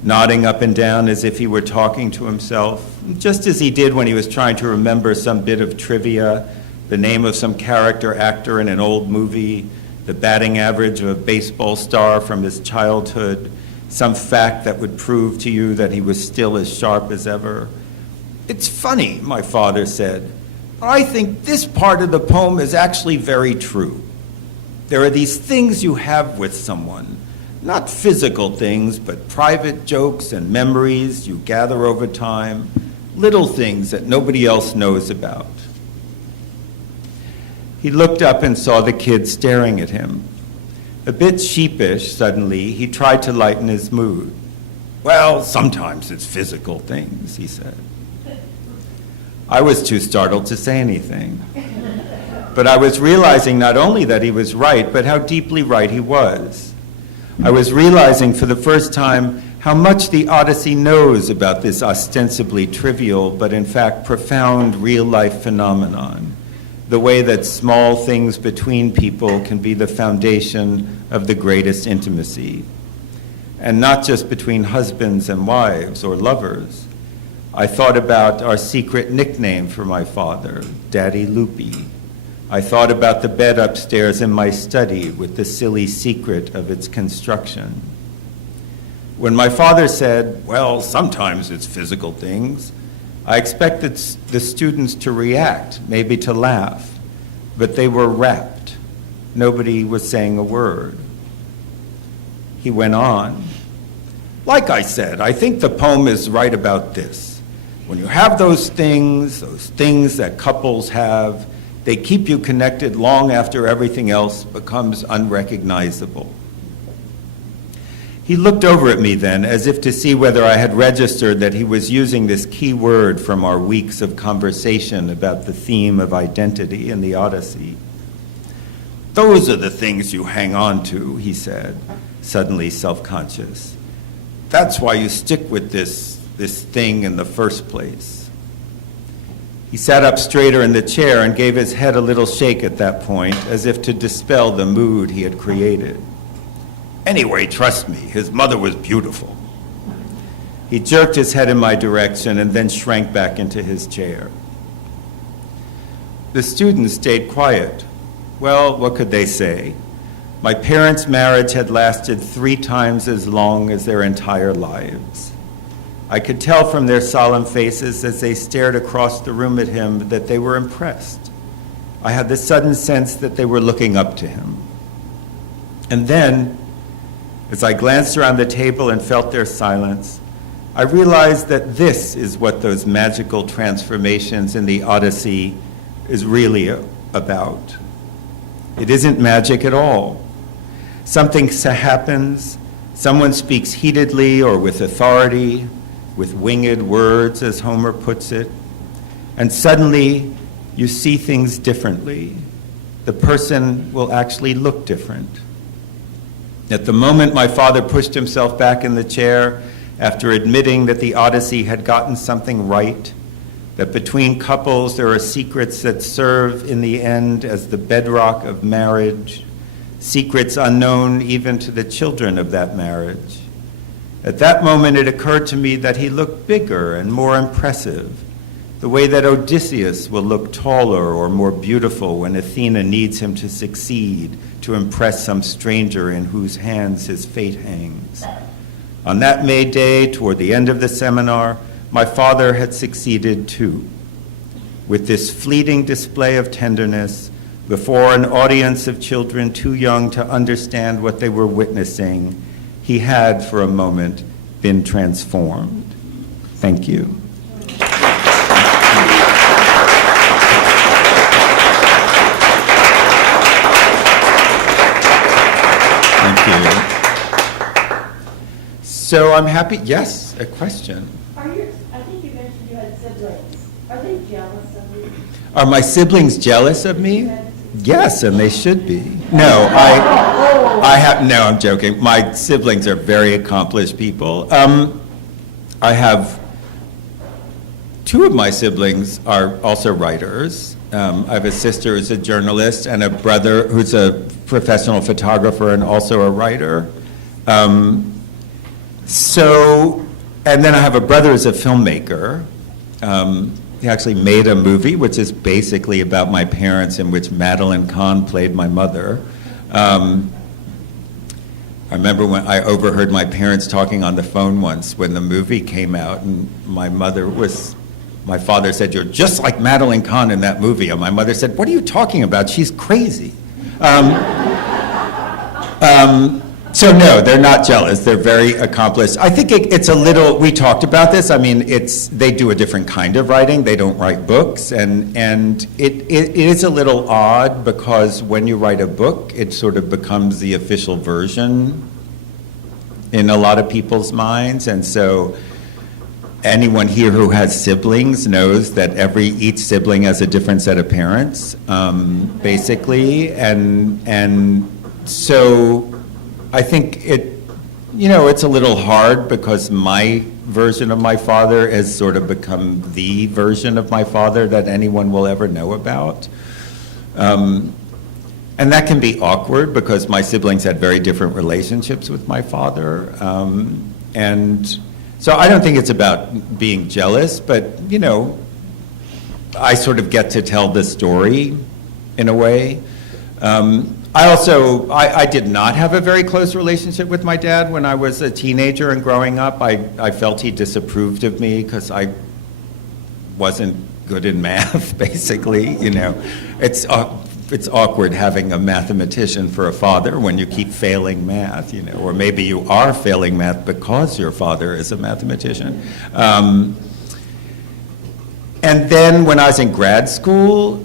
nodding up and down as if he were talking to himself, just as he did when he was trying to remember some bit of trivia, the name of some character actor in an old movie, the batting average of a baseball star from his childhood, some fact that would prove to you that he was still as sharp as ever. "It's funny," my father said, "but I think this part of the poem is actually very true. There are these things you have with someone, not physical things, but private jokes and memories you gather over time, little things that nobody else knows about." He looked up and saw the kid staring at him. A bit sheepish, suddenly, he tried to lighten his mood. "Well, sometimes it's physical things," he said. I was too startled to say anything. But I was realizing not only that he was right, but how deeply right he was. I was realizing for the first time how much the Odyssey knows about this ostensibly trivial, but in fact profound real-life phenomenon, the way that small things between people can be the foundation of the greatest intimacy. And not just between husbands and wives or lovers. I thought about our secret nickname for my father, Daddy Loopy. I thought about the bed upstairs in my study with the silly secret of its construction. When my father said, well, sometimes it's physical things, I expected the students to react, maybe to laugh, but they were rapt. Nobody was saying a word. He went on. Like I said, I think the poem is right about this. When you have those things that couples have, they keep you connected long after everything else becomes unrecognizable. He looked over at me then, as if to see whether I had registered that he was using this key word from our weeks of conversation about the theme of identity in the Odyssey. Those are the things you hang on to, he said, suddenly self-conscious. That's why you stick with this thing in the first place. He sat up straighter in the chair and gave his head a little shake at that point, as if to dispel the mood he had created. Anyway, trust me, his mother was beautiful. He jerked his head in my direction and then shrank back into his chair. The students stayed quiet. Well, what could they say? My parents' marriage had lasted 3 times as long as their entire lives. I could tell from their solemn faces as they stared across the room at him that they were impressed. I had the sudden sense that they were looking up to him. And then, as I glanced around the table and felt their silence, I realized that this is what those magical transformations in the Odyssey is really about. It isn't magic at all. Something happens, someone speaks heatedly or with authority, with winged words, as Homer puts it, and suddenly you see things differently. The person will actually look different. At the moment my father pushed himself back in the chair after admitting that the Odyssey had gotten something right, that between couples there are secrets that serve in the end as the bedrock of marriage, secrets unknown even to the children of that marriage. At that moment it occurred to me that he looked bigger and more impressive, the way that Odysseus will look taller or more beautiful when Athena needs him to succeed, to impress some stranger in whose hands his fate hangs. On that May Day, toward the end of the seminar, my father had succeeded too. With this fleeting display of tenderness, before an audience of children too young to understand what they were witnessing, he had, for a moment, been transformed. Thank you. Thank you. So I'm happy, yes, a question. I think you mentioned you had siblings. Are they jealous of you? Are my siblings jealous of me? Yes, and they should be. No, no, I'm joking. My siblings are very accomplished people. I have 2 of my siblings are also writers. I have a sister who's a journalist and a brother who's a professional photographer and also a writer. And then I have a brother who's a filmmaker. He actually made a movie, which is basically about my parents, in which Madeline Kahn played my mother. I remember when I overheard my parents talking on the phone once when the movie came out, and my father said, "You're just like Madeline Kahn in that movie." And my mother said, "What are you talking about? She's crazy." So no, they're not jealous. They're very accomplished. I think it's a little, we talked about this. I mean, they do a different kind of writing. They don't write books. And it is a little odd because when you write a book, it sort of becomes the official version in a lot of people's minds. And so anyone here who has siblings knows that each sibling has a different set of parents, basically. And so I think it's a little hard because my version of my father has sort of become the version of my father that anyone will ever know about. And that can be awkward because my siblings had very different relationships with my father. And so I don't think it's about being jealous, but, I sort of get to tell the story in a way. I did not have a very close relationship with my dad when I was a teenager and growing up. I felt he disapproved of me because I wasn't good in math, basically, you know. It's awkward having a mathematician for a father when you keep failing math, you know, or maybe you are failing math because your father is a mathematician. And then when I was in grad school,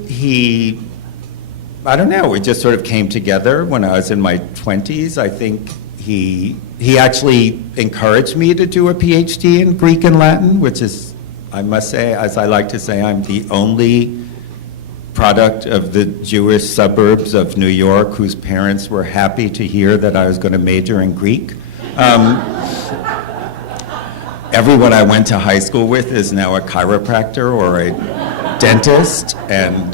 I don't know, we just sort of came together when I was in my 20s. I think he actually encouraged me to do a PhD in Greek and Latin, which is, I must say, as I like to say, I'm the only product of the Jewish suburbs of New York whose parents were happy to hear that I was going to major in Greek. Everyone I went to high school with is now a chiropractor or a dentist, and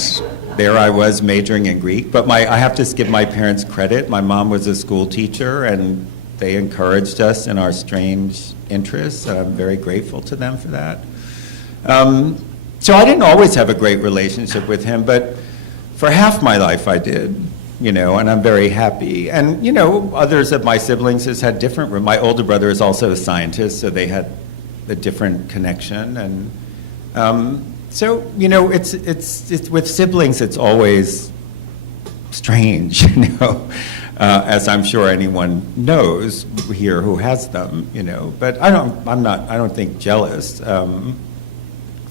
there I was majoring in Greek. But I have to give my parents credit. My mom was a school teacher, and they encouraged us in our strange interests. I'm very grateful to them for that. So I didn't always have a great relationship with him, but for half my life I did, you know, and I'm very happy. And, you know, others of my siblings has had different, my older brother is also a scientist, so they had a different connection. And so, you know, it's with siblings, it's always strange, you know, as I'm sure anyone knows here who has them, you know. But I don't think jealous.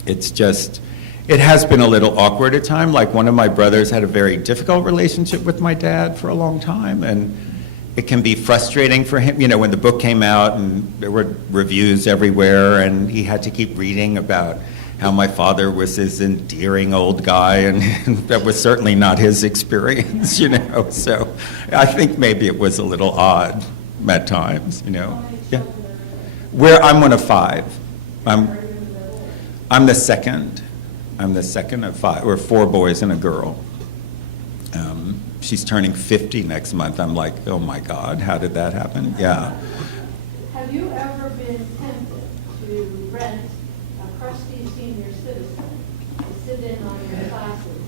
It's just, it has been a little awkward at times. Like one of my brothers had a very difficult relationship with my dad for a long time, and it can be frustrating for him, you know, when the book came out and there were reviews everywhere and he had to keep reading about how my father was this endearing old guy, and that was certainly not his experience, you know. So I think maybe it was a little odd at times, you know. Yeah. I'm one of five. I'm the second. I'm the second of five. We're four boys and a girl. She's turning 50 next month. I'm like, oh my God, how did that happen? Yeah. Have you ever been tempted to rent a crusty senior citizen to sit in on your classes?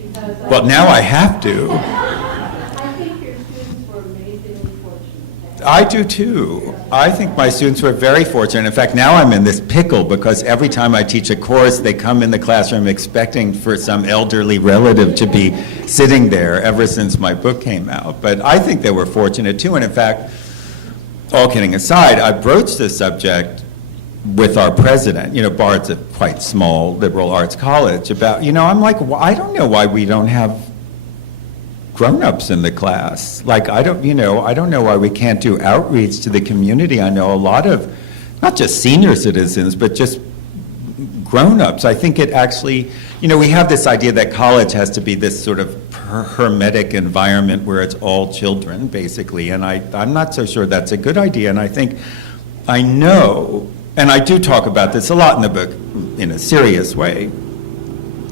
Because Well, now I have to. I think your students were amazingly fortunate. I do too. I think my students were very fortunate. In fact, now I'm in this pickle because every time I teach a course, they come in the classroom expecting for some elderly relative to be sitting there ever since my book came out. But I think they were fortunate too. And in fact, all kidding aside, I broached this subject with our president. You know, Bard's a quite small liberal arts college about, you know, I'm like, well, I don't know why we don't have grown-ups in the class. Like, I don't know why we can't do outreach to the community. I know a lot of, not just senior citizens, but just grown-ups. I think it actually, you know, we have this idea that college has to be this sort of hermetic environment where it's all children, basically, and I'm not so sure that's a good idea. And I think, I know, and I do talk about this a lot in the book in a serious way,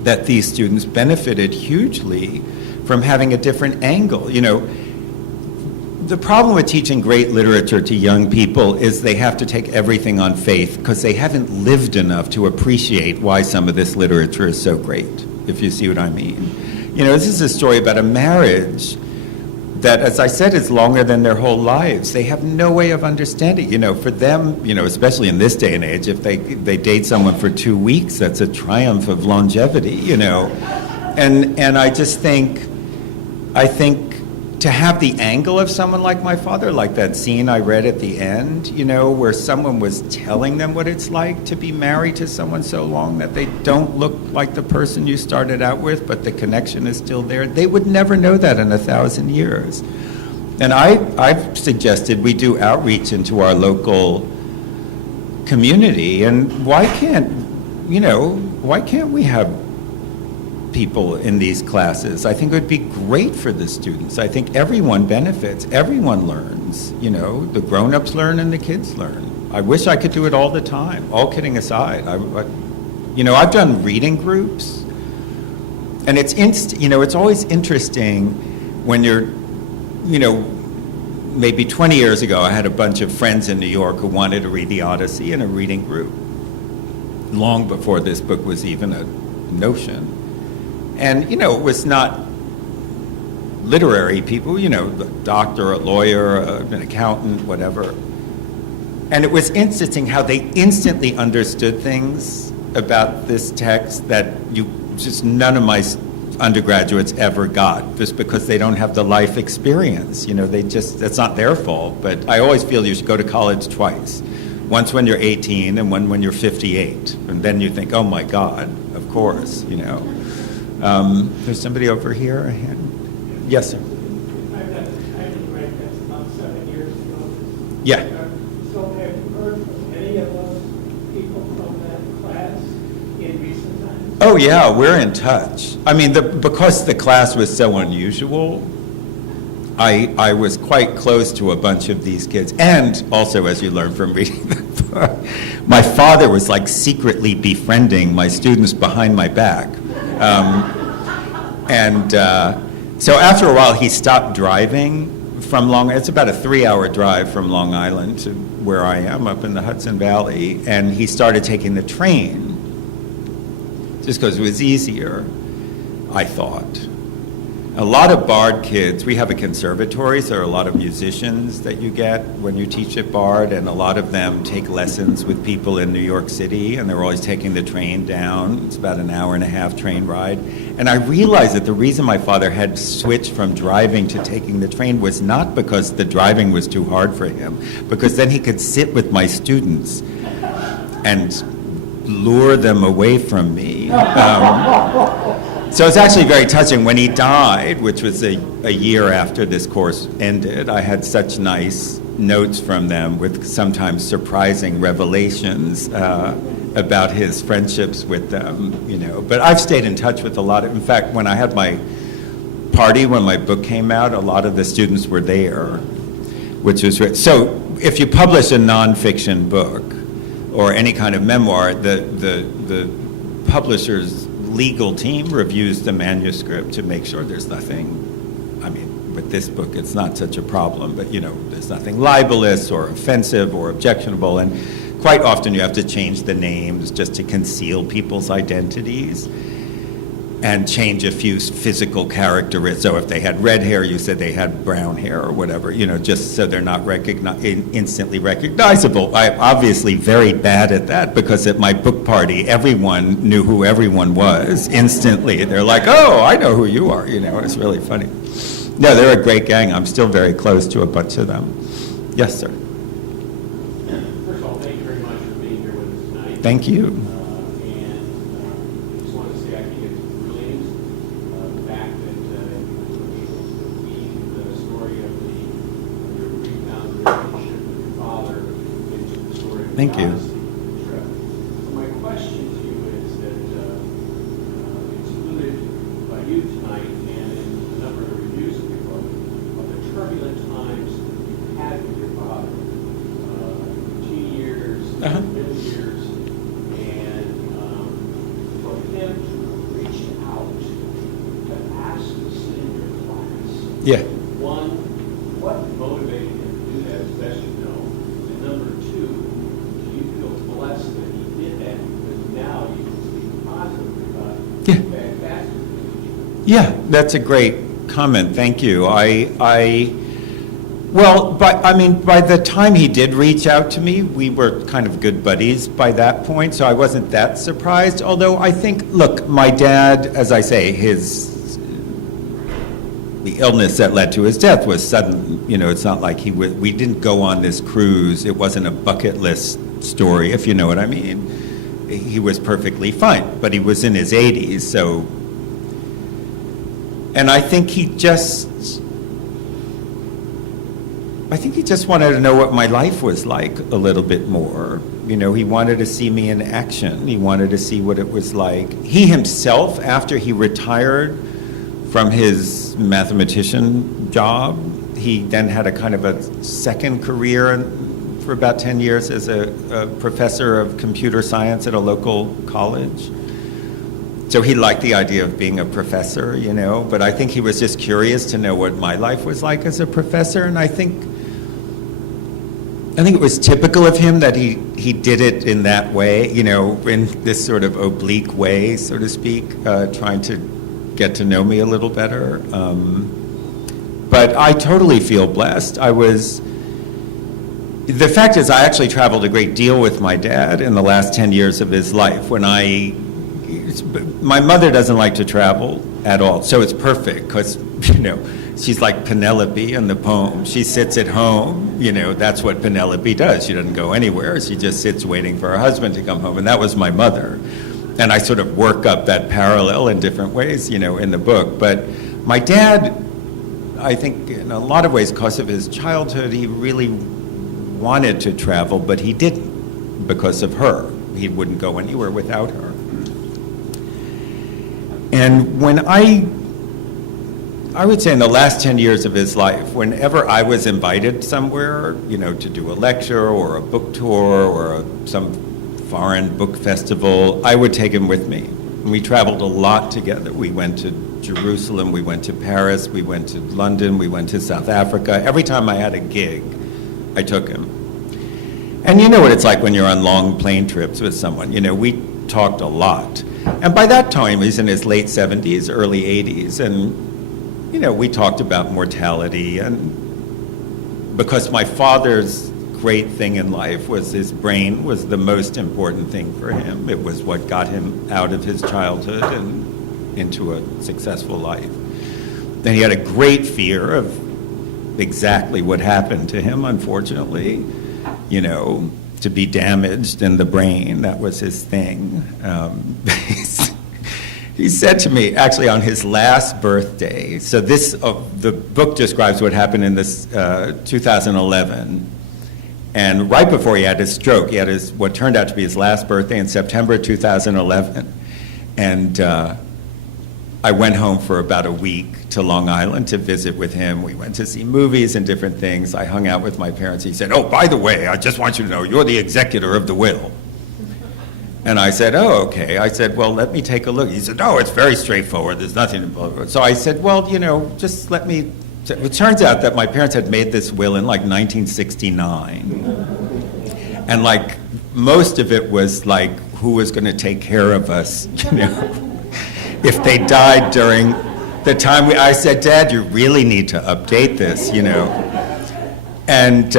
that these students benefited hugely from having a different angle. You know, the problem with teaching great literature to young people is they have to take everything on faith because they haven't lived enough to appreciate why some of this literature is so great, if you see what I mean. You know, this is a story about a marriage that, as I said, is longer than their whole lives. They have no way of understanding. You know, for them, you know, especially in this day and age, if they date someone for 2 weeks, that's a triumph of longevity, you know. And I just think, to have the angle of someone like my father, like that scene I read at the end, you know, where someone was telling them what it's like to be married to someone so long that they don't look like the person you started out with, but the connection is still there. They would never know that in 1,000 years. And I've suggested we do outreach into our local community, and why can't we have people in these classes? I think it would be great for the students. I think everyone benefits, everyone learns, you know, the grown-ups learn and the kids learn. I wish I could do it all the time, all kidding aside. You know, I've done reading groups, and it's always interesting when you're, you know, maybe 20 years ago I had a bunch of friends in New York who wanted to read the Odyssey in a reading group, long before this book was even a notion. And, you know, it was not literary people, a doctor, a lawyer, an accountant, whatever. And it was interesting how they instantly understood things about this text that none of my undergraduates ever got, just because they don't have the life experience. That's not their fault, but I always feel you should go to college twice. Once when you're 18 and one when you're 58. And then you think, oh my God, of course, There's somebody over here. Yes, sir. I didn't write this about 7 years ago. Yeah. So have you heard from any of those people from that class in recent times? Oh yeah, we're in touch. I mean, because the class was so unusual, I was quite close to a bunch of these kids. And also, as you learn from reading the book, my father was like secretly befriending my students behind my back. So after a while, he stopped driving from it's about a 3-hour drive from Long Island to where I am up in the Hudson Valley, and he started taking the train just because it was easier, I thought. A lot of Bard kids, we have a conservatory, so there are a lot of musicians that you get when you teach at Bard, and a lot of them take lessons with people in New York City, and they're always taking the train down. It's about an hour-and-a-half train ride. And I realized that the reason my father had switched from driving to taking the train was not because the driving was too hard for him, because then he could sit with my students and lure them away from me. So it's actually very touching. When he died, which was a year after this course ended, I had such nice notes from them with sometimes surprising revelations about his friendships with them, But I've stayed in touch with a lot of, in fact, when I had my party, when my book came out, a lot of the students were there, which was great. So if you publish a nonfiction book or any kind of memoir, the publisher's legal team reviews the manuscript to make sure there's nothing, with this book it's not such a problem, but there's nothing libelous or offensive or objectionable, and quite often you have to change the names just to conceal people's identities and change a few physical characteristics. So if they had red hair, you said they had brown hair or whatever, just so they're not instantly recognizable. I'm obviously very bad at that, because at my book party, everyone knew who everyone was instantly. They're like, oh, I know who you are, it's really funny. No, they're a great gang. I'm still very close to a bunch of them. Yes, sir. First of all, thank you very much for being here with us tonight. Thank you. And I just want to say I think it's brilliant, the fact that you were able to weave the story of your rebound relationship with your father into the story of the Thank you. Odyssey trip. So my question to you is that it's alluded by you tonight and in a number of the reviews of your book of the turbulent times you had with your father. Teen years, middle years, and for him to reach out to ask to sit in your class. Yeah. One, what motivated him to do that, as best you know? And number two, do you feel blessed that he did that, because now you can speak positively about fantastic things? Yeah, that's a great comment. Thank you. By the time he did reach out to me, we were kind of good buddies by that point, so I wasn't that surprised. Although I think, look, my dad, as I say, the illness that led to his death was sudden. It's not like we didn't go on this cruise. It wasn't a bucket list story, if you know what I mean. He was perfectly fine, but he was in his 80s, so. And I think he just wanted to know what my life was like a little bit more. He wanted to see me in action. He wanted to see what it was like. He himself, after he retired from his mathematician job, he then had a kind of a second career for about 10 years as a professor of computer science at a local college. So he liked the idea of being a professor, but I think he was just curious to know what my life was like as a professor, and I think it was typical of him that he did it in that way, in this sort of oblique way, so to speak, trying to get to know me a little better. But I totally feel blessed. The fact is, I actually traveled a great deal with my dad in the last 10 years of his life. My mother doesn't like to travel at all, so it's perfect, because, she's like Penelope in the poem. She sits at home, that's what Penelope does. She doesn't go anywhere. She just sits waiting for her husband to come home, and that was my mother. And I sort of work up that parallel in different ways, in the book. But my dad, I think in a lot of ways, because of his childhood, he really wanted to travel, but he didn't because of her. He wouldn't go anywhere without her. And when I would say in the last 10 years of his life, whenever I was invited somewhere, to do a lecture or a book tour or some foreign book festival, I would take him with me. And we traveled a lot together. We went to Jerusalem, we went to Paris, we went to London, we went to South Africa. Every time I had a gig, I took him. And you know what it's like when you're on long plane trips with someone. We talked a lot. And by that time, he's in his late 70s, early 80s, and, we talked about mortality. And because my father's great thing in life was his brain was the most important thing for him. It was what got him out of his childhood and into a successful life. Then he had a great fear of exactly what happened to him, unfortunately, to be damaged in the brain. That was his thing. He said to me, actually on his last birthday, so the book describes what happened in this 2011, and right before he had his stroke, he had what turned out to be his last birthday in September 2011, and I went home for about a week to Long Island to visit with him. We went to see movies and different things. I hung out with my parents. He said, "Oh, by the way, I just want you to know, you're the executor of the will." And I said, "Oh, okay." I said, "Well, let me take a look." He said, "No, it's very straightforward. There's nothing involved." So I said, "Well, just let me." It turns out that my parents had made this will in like 1969. And like most of it was like, who was going to take care of us, if they died during the time I said, "Dad, you really need to update this, And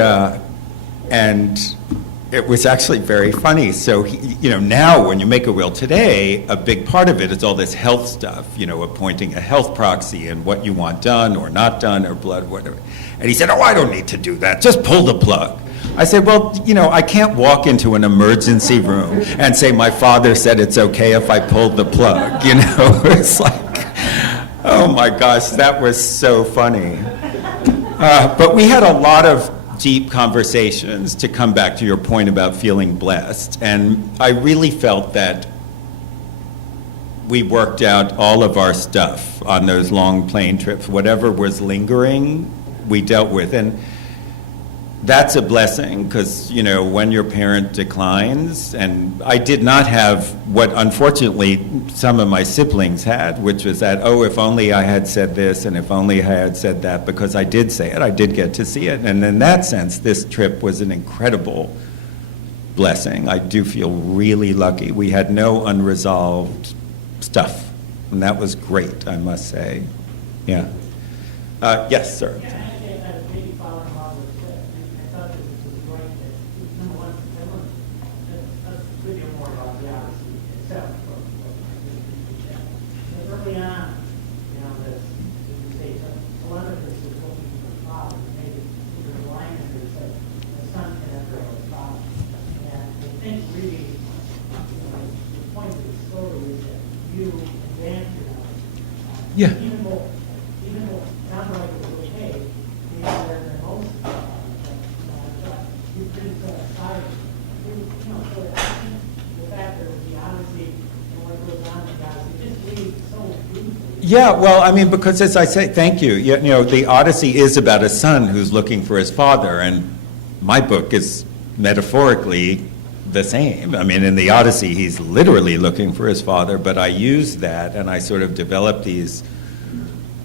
it was actually very funny. So, now when you make a will today, a big part of it is all this health stuff, appointing a health proxy and what you want done or not done or blood, whatever. And he said, "Oh, I don't need to do that. Just pull the plug." I said, "Well, I can't walk into an emergency room and say my father said it's okay if I pulled the plug." It's like, oh my gosh, that was so funny. But we had a lot of deep conversations, to come back to your point about feeling blessed. And I really felt that we worked out all of our stuff on those long plane trips. Whatever was lingering, we dealt with. And that's a blessing, because, when your parent declines, and I did not have what unfortunately some of my siblings had, which was that, oh, if only I had said this, and if only I had said that, because I did say it, I did get to see it. And in that sense, this trip was an incredible blessing. I do feel really lucky. We had no unresolved stuff, and that was great, I must say. Yeah. Yes, sir. Yeah. Even though it sounded like it was okay, maybe better than most, you didn't set aside, so I think the fact that it was the Odyssey and what goes on in the Odyssey just reads so beautifully. Yeah, well, because as I say, thank you. The Odyssey is about a son who's looking for his father, and my book is metaphorically the same. In the Odyssey, he's literally looking for his father, but I use that and I sort of develop these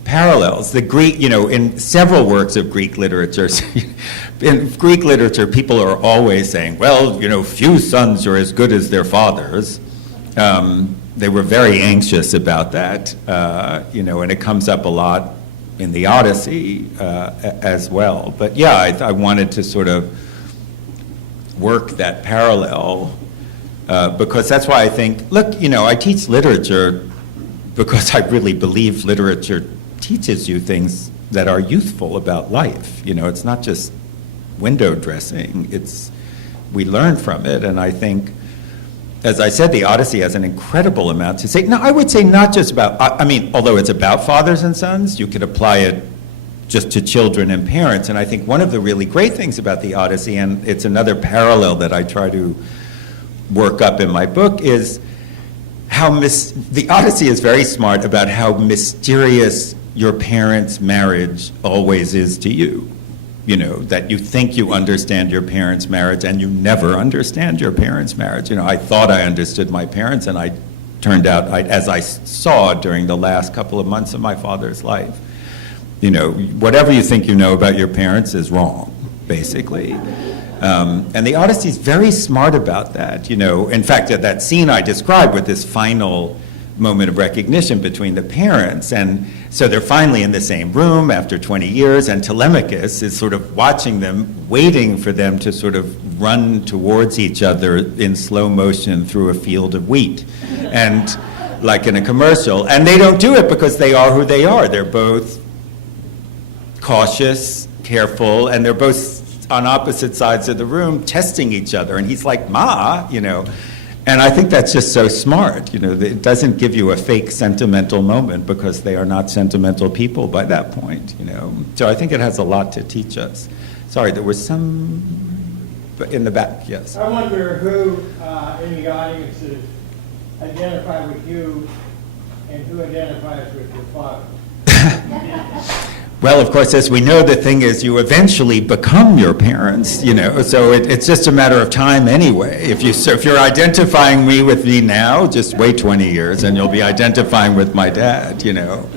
parallels. The Greek, in several works of Greek literature, in Greek literature, people are always saying, well, few sons are as good as their fathers. They were very anxious about that, and it comes up a lot in the Odyssey as well. But yeah, I wanted to sort of work that parallel because that's why I think, look, you know, I teach literature because I really believe literature teaches you things that are youthful about life. You know, it's not just window dressing. We learn from it, and I think, as I said, the Odyssey has an incredible amount to say. Now, I would say not just about, I mean, although it's about fathers and sons, you could apply it just to children and parents. And I think one of the really great things about the Odyssey, and it's another parallel that I try to work up in my book, is how the Odyssey is very smart about how mysterious your parents' marriage always is to you. You know, that you think you understand your parents' marriage and you never understand your parents' marriage. You know, I thought I understood my parents, and I turned out, as I saw during the last couple of months of my father's life, you know, whatever you think you know about your parents is wrong, basically. And the Odyssey is very smart about that, you know. In fact, that scene I described with this final moment of recognition between the parents, and so they're finally in the same room after 20 years, and Telemachus is sort of watching them, waiting for them to sort of run towards each other in slow motion through a field of wheat, and like in a commercial. And they don't do it because they are who they are. They're both cautious, careful, and they're both on opposite sides of the room testing each other. And he's like, Ma, you know. And I think that's just so smart, you know, it doesn't give you a fake sentimental moment because they are not sentimental people by that point, you know. So I think it has a lot to teach us. Sorry, there was some in the back, yes. I wonder who in the audience is identify with you and who identifies with your father. Well, of course, as we know, the thing is you eventually become your parents, you know, so it's just a matter of time anyway. If you're identifying with me now, just wait 20 years and you'll be identifying with my dad, you know.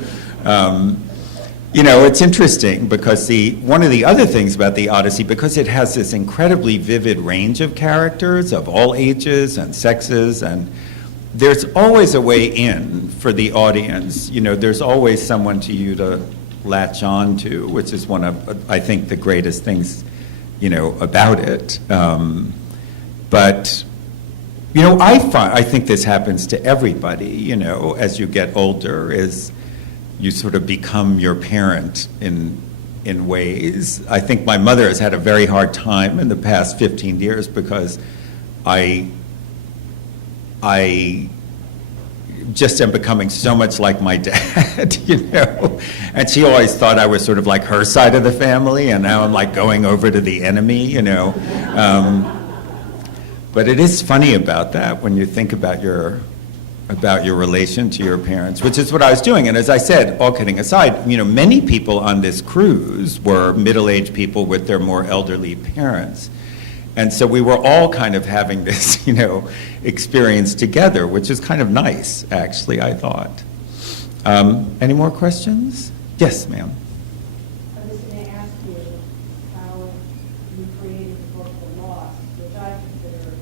You know, it's interesting because one of the other things about the Odyssey, because it has this incredibly vivid range of characters of all ages and sexes, and there's always a way in for the audience. You know, there's always someone to you to latch on to, which is one of, I think, the greatest things, you know, about it. But, you know, I think this happens to everybody, you know, as you get older, is you sort of become your parent in ways. I think my mother has had a very hard time in the past 15 years because I just am becoming so much like my dad, you know, and she always thought I was sort of like her side of the family, and now I'm like going over to the enemy, you know. But it is funny about that when you think about your relation to your parents, which is what I was doing. And as I said, all kidding aside, you know, many people on this cruise were middle-aged people with their more elderly parents. And so we were all kind of having this, you know, experience together, which is kind of nice, actually, I thought. Any more questions? Yes, ma'am. I was going to ask you how you created the book The Lost, which I consider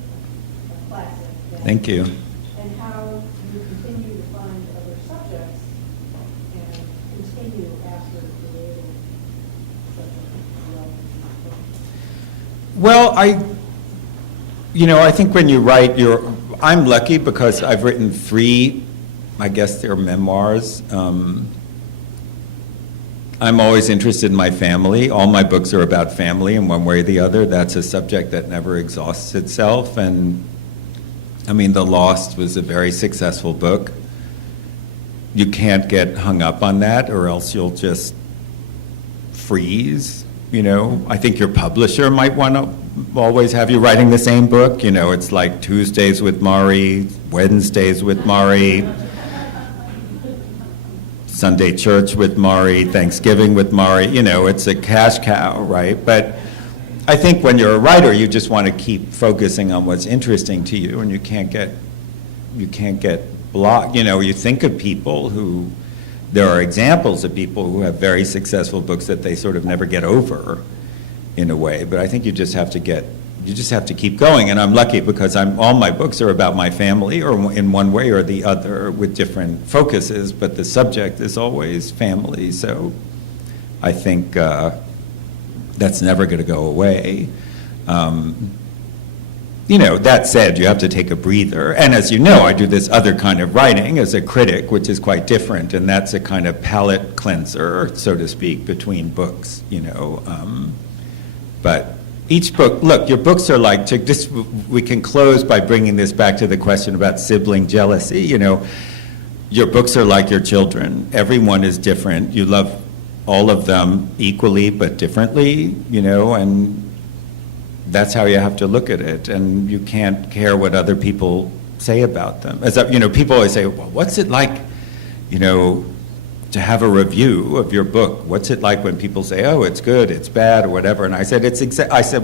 a classic. Thank you. And how you continue to find other subjects and continue after creating such a relevant book. Well, I think when you write, I'm lucky because I've written 3, I guess they're memoirs. I'm always interested in my family. All my books are about family in one way or the other. That's a subject that never exhausts itself. And I mean, The Lost was a very successful book. You can't get hung up on that or else you'll just freeze. You know, I think your publisher might want to always have you writing the same book. You know, it's like Tuesdays with Maury, Wednesdays with Maury, Sunday church with Maury, Thanksgiving with Maury. You know, it's a cash cow, right? But I think when you're a writer, you just want to keep focusing on what's interesting to you, and you can't get blocked. You know, you think of people who. There are examples of people who have very successful books that they sort of never get over, in a way. But I think you just have to keep going. And I'm lucky because all my books are about my family, or in one way or the other, with different focuses. But the subject is always family. So I think that's never going to go away. That said, you have to take a breather. And as you know, I do this other kind of writing as a critic, which is quite different, and that's a kind of palate cleanser, so to speak, between books, But each book, look, your books are like, we can close by bringing this back to the question about sibling jealousy, Your books are like your children. Everyone is different. You love all of them equally but differently, and that's how you have to look at it, and you can't care what other people say about them. People always say, well, what's it like, to have a review of your book? What's it like when people say, oh, it's good, it's bad, or whatever? And I said,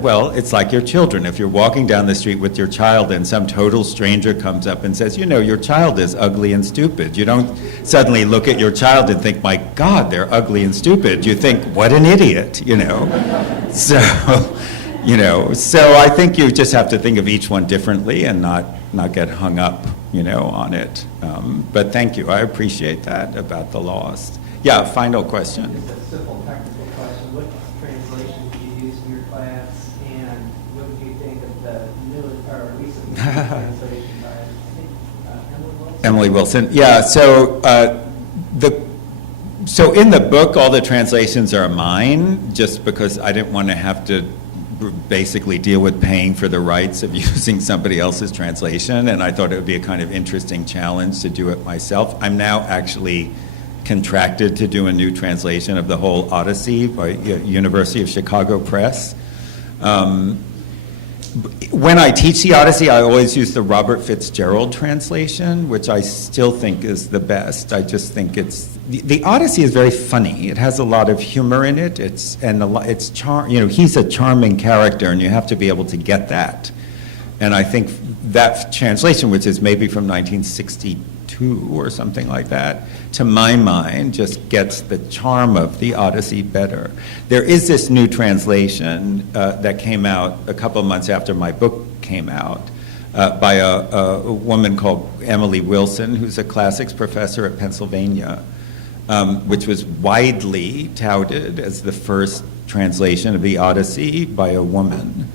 well, it's like your children. If you're walking down the street with your child and some total stranger comes up and says, your child is ugly and stupid, you don't suddenly look at your child and think, my God, they're ugly and stupid. You think, what an idiot, So... so I think you just have to think of each one differently and not get hung up, on it. But thank you. I appreciate that about the Lost. Yeah, final question. Just a simple technical question. What translation do you use in your class, and what do you think of the new or recent translation by, I think, Emily Wilson. Yeah. So in the book, all the translations are mine, just because I didn't want to have to basically deal with paying for the rights of using somebody else's translation, and I thought it would be a kind of interesting challenge to do it myself. I'm now actually contracted to do a new translation of the whole Odyssey by University of Chicago Press. When I teach the Odyssey, I always use the Robert Fitzgerald translation, which I still think is the best. I just think the Odyssey is very funny. It has a lot of humor in it. He's a charming character, and you have to be able to get that. And I think that translation, which is maybe from 1962 or something like that, to my mind, just gets the charm of the Odyssey better. There is this new translation that came out a couple of months after my book came out by a woman called Emily Wilson, who's a classics professor at Pennsylvania, which was widely touted as the first translation of the Odyssey by a woman.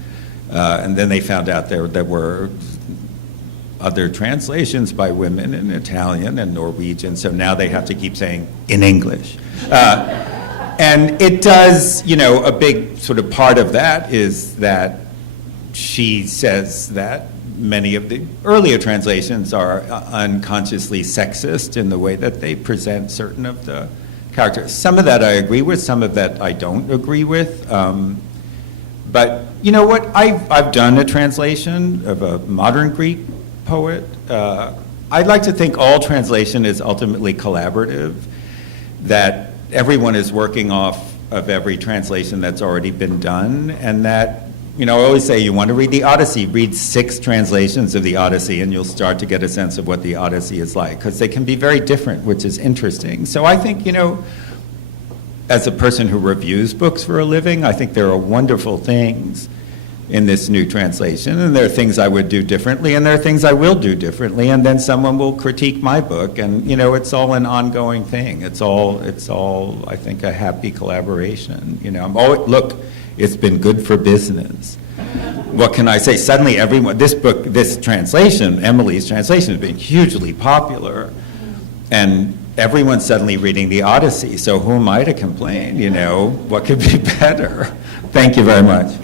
And then they found out there were other translations by women in Italian and Norwegian, so now they have to keep saying in English. And it does, a big sort of part of that is that she says that many of the earlier translations are unconsciously sexist in the way that they present certain of the characters. Some of that I agree with, some of that I don't agree with. But you know what? I've done a translation of a modern Greek poet. I'd like to think all translation is ultimately collaborative, that everyone is working off of every translation that's already been done, and that, I always say you want to read the Odyssey, read 6 translations of the Odyssey, and you'll start to get a sense of what the Odyssey is like, because they can be very different, which is interesting. So I think, as a person who reviews books for a living, I think there are wonderful things in this new translation, and there are things I would do differently, and there are things I will do differently, and then someone will critique my book, and it's all an ongoing thing. It's all I think a happy collaboration. Look, it's been good for business. What can I say? Suddenly this translation, Emily's translation, has been hugely popular, and everyone's suddenly reading the Odyssey, so who am I to complain? What could be better? Thank you very much.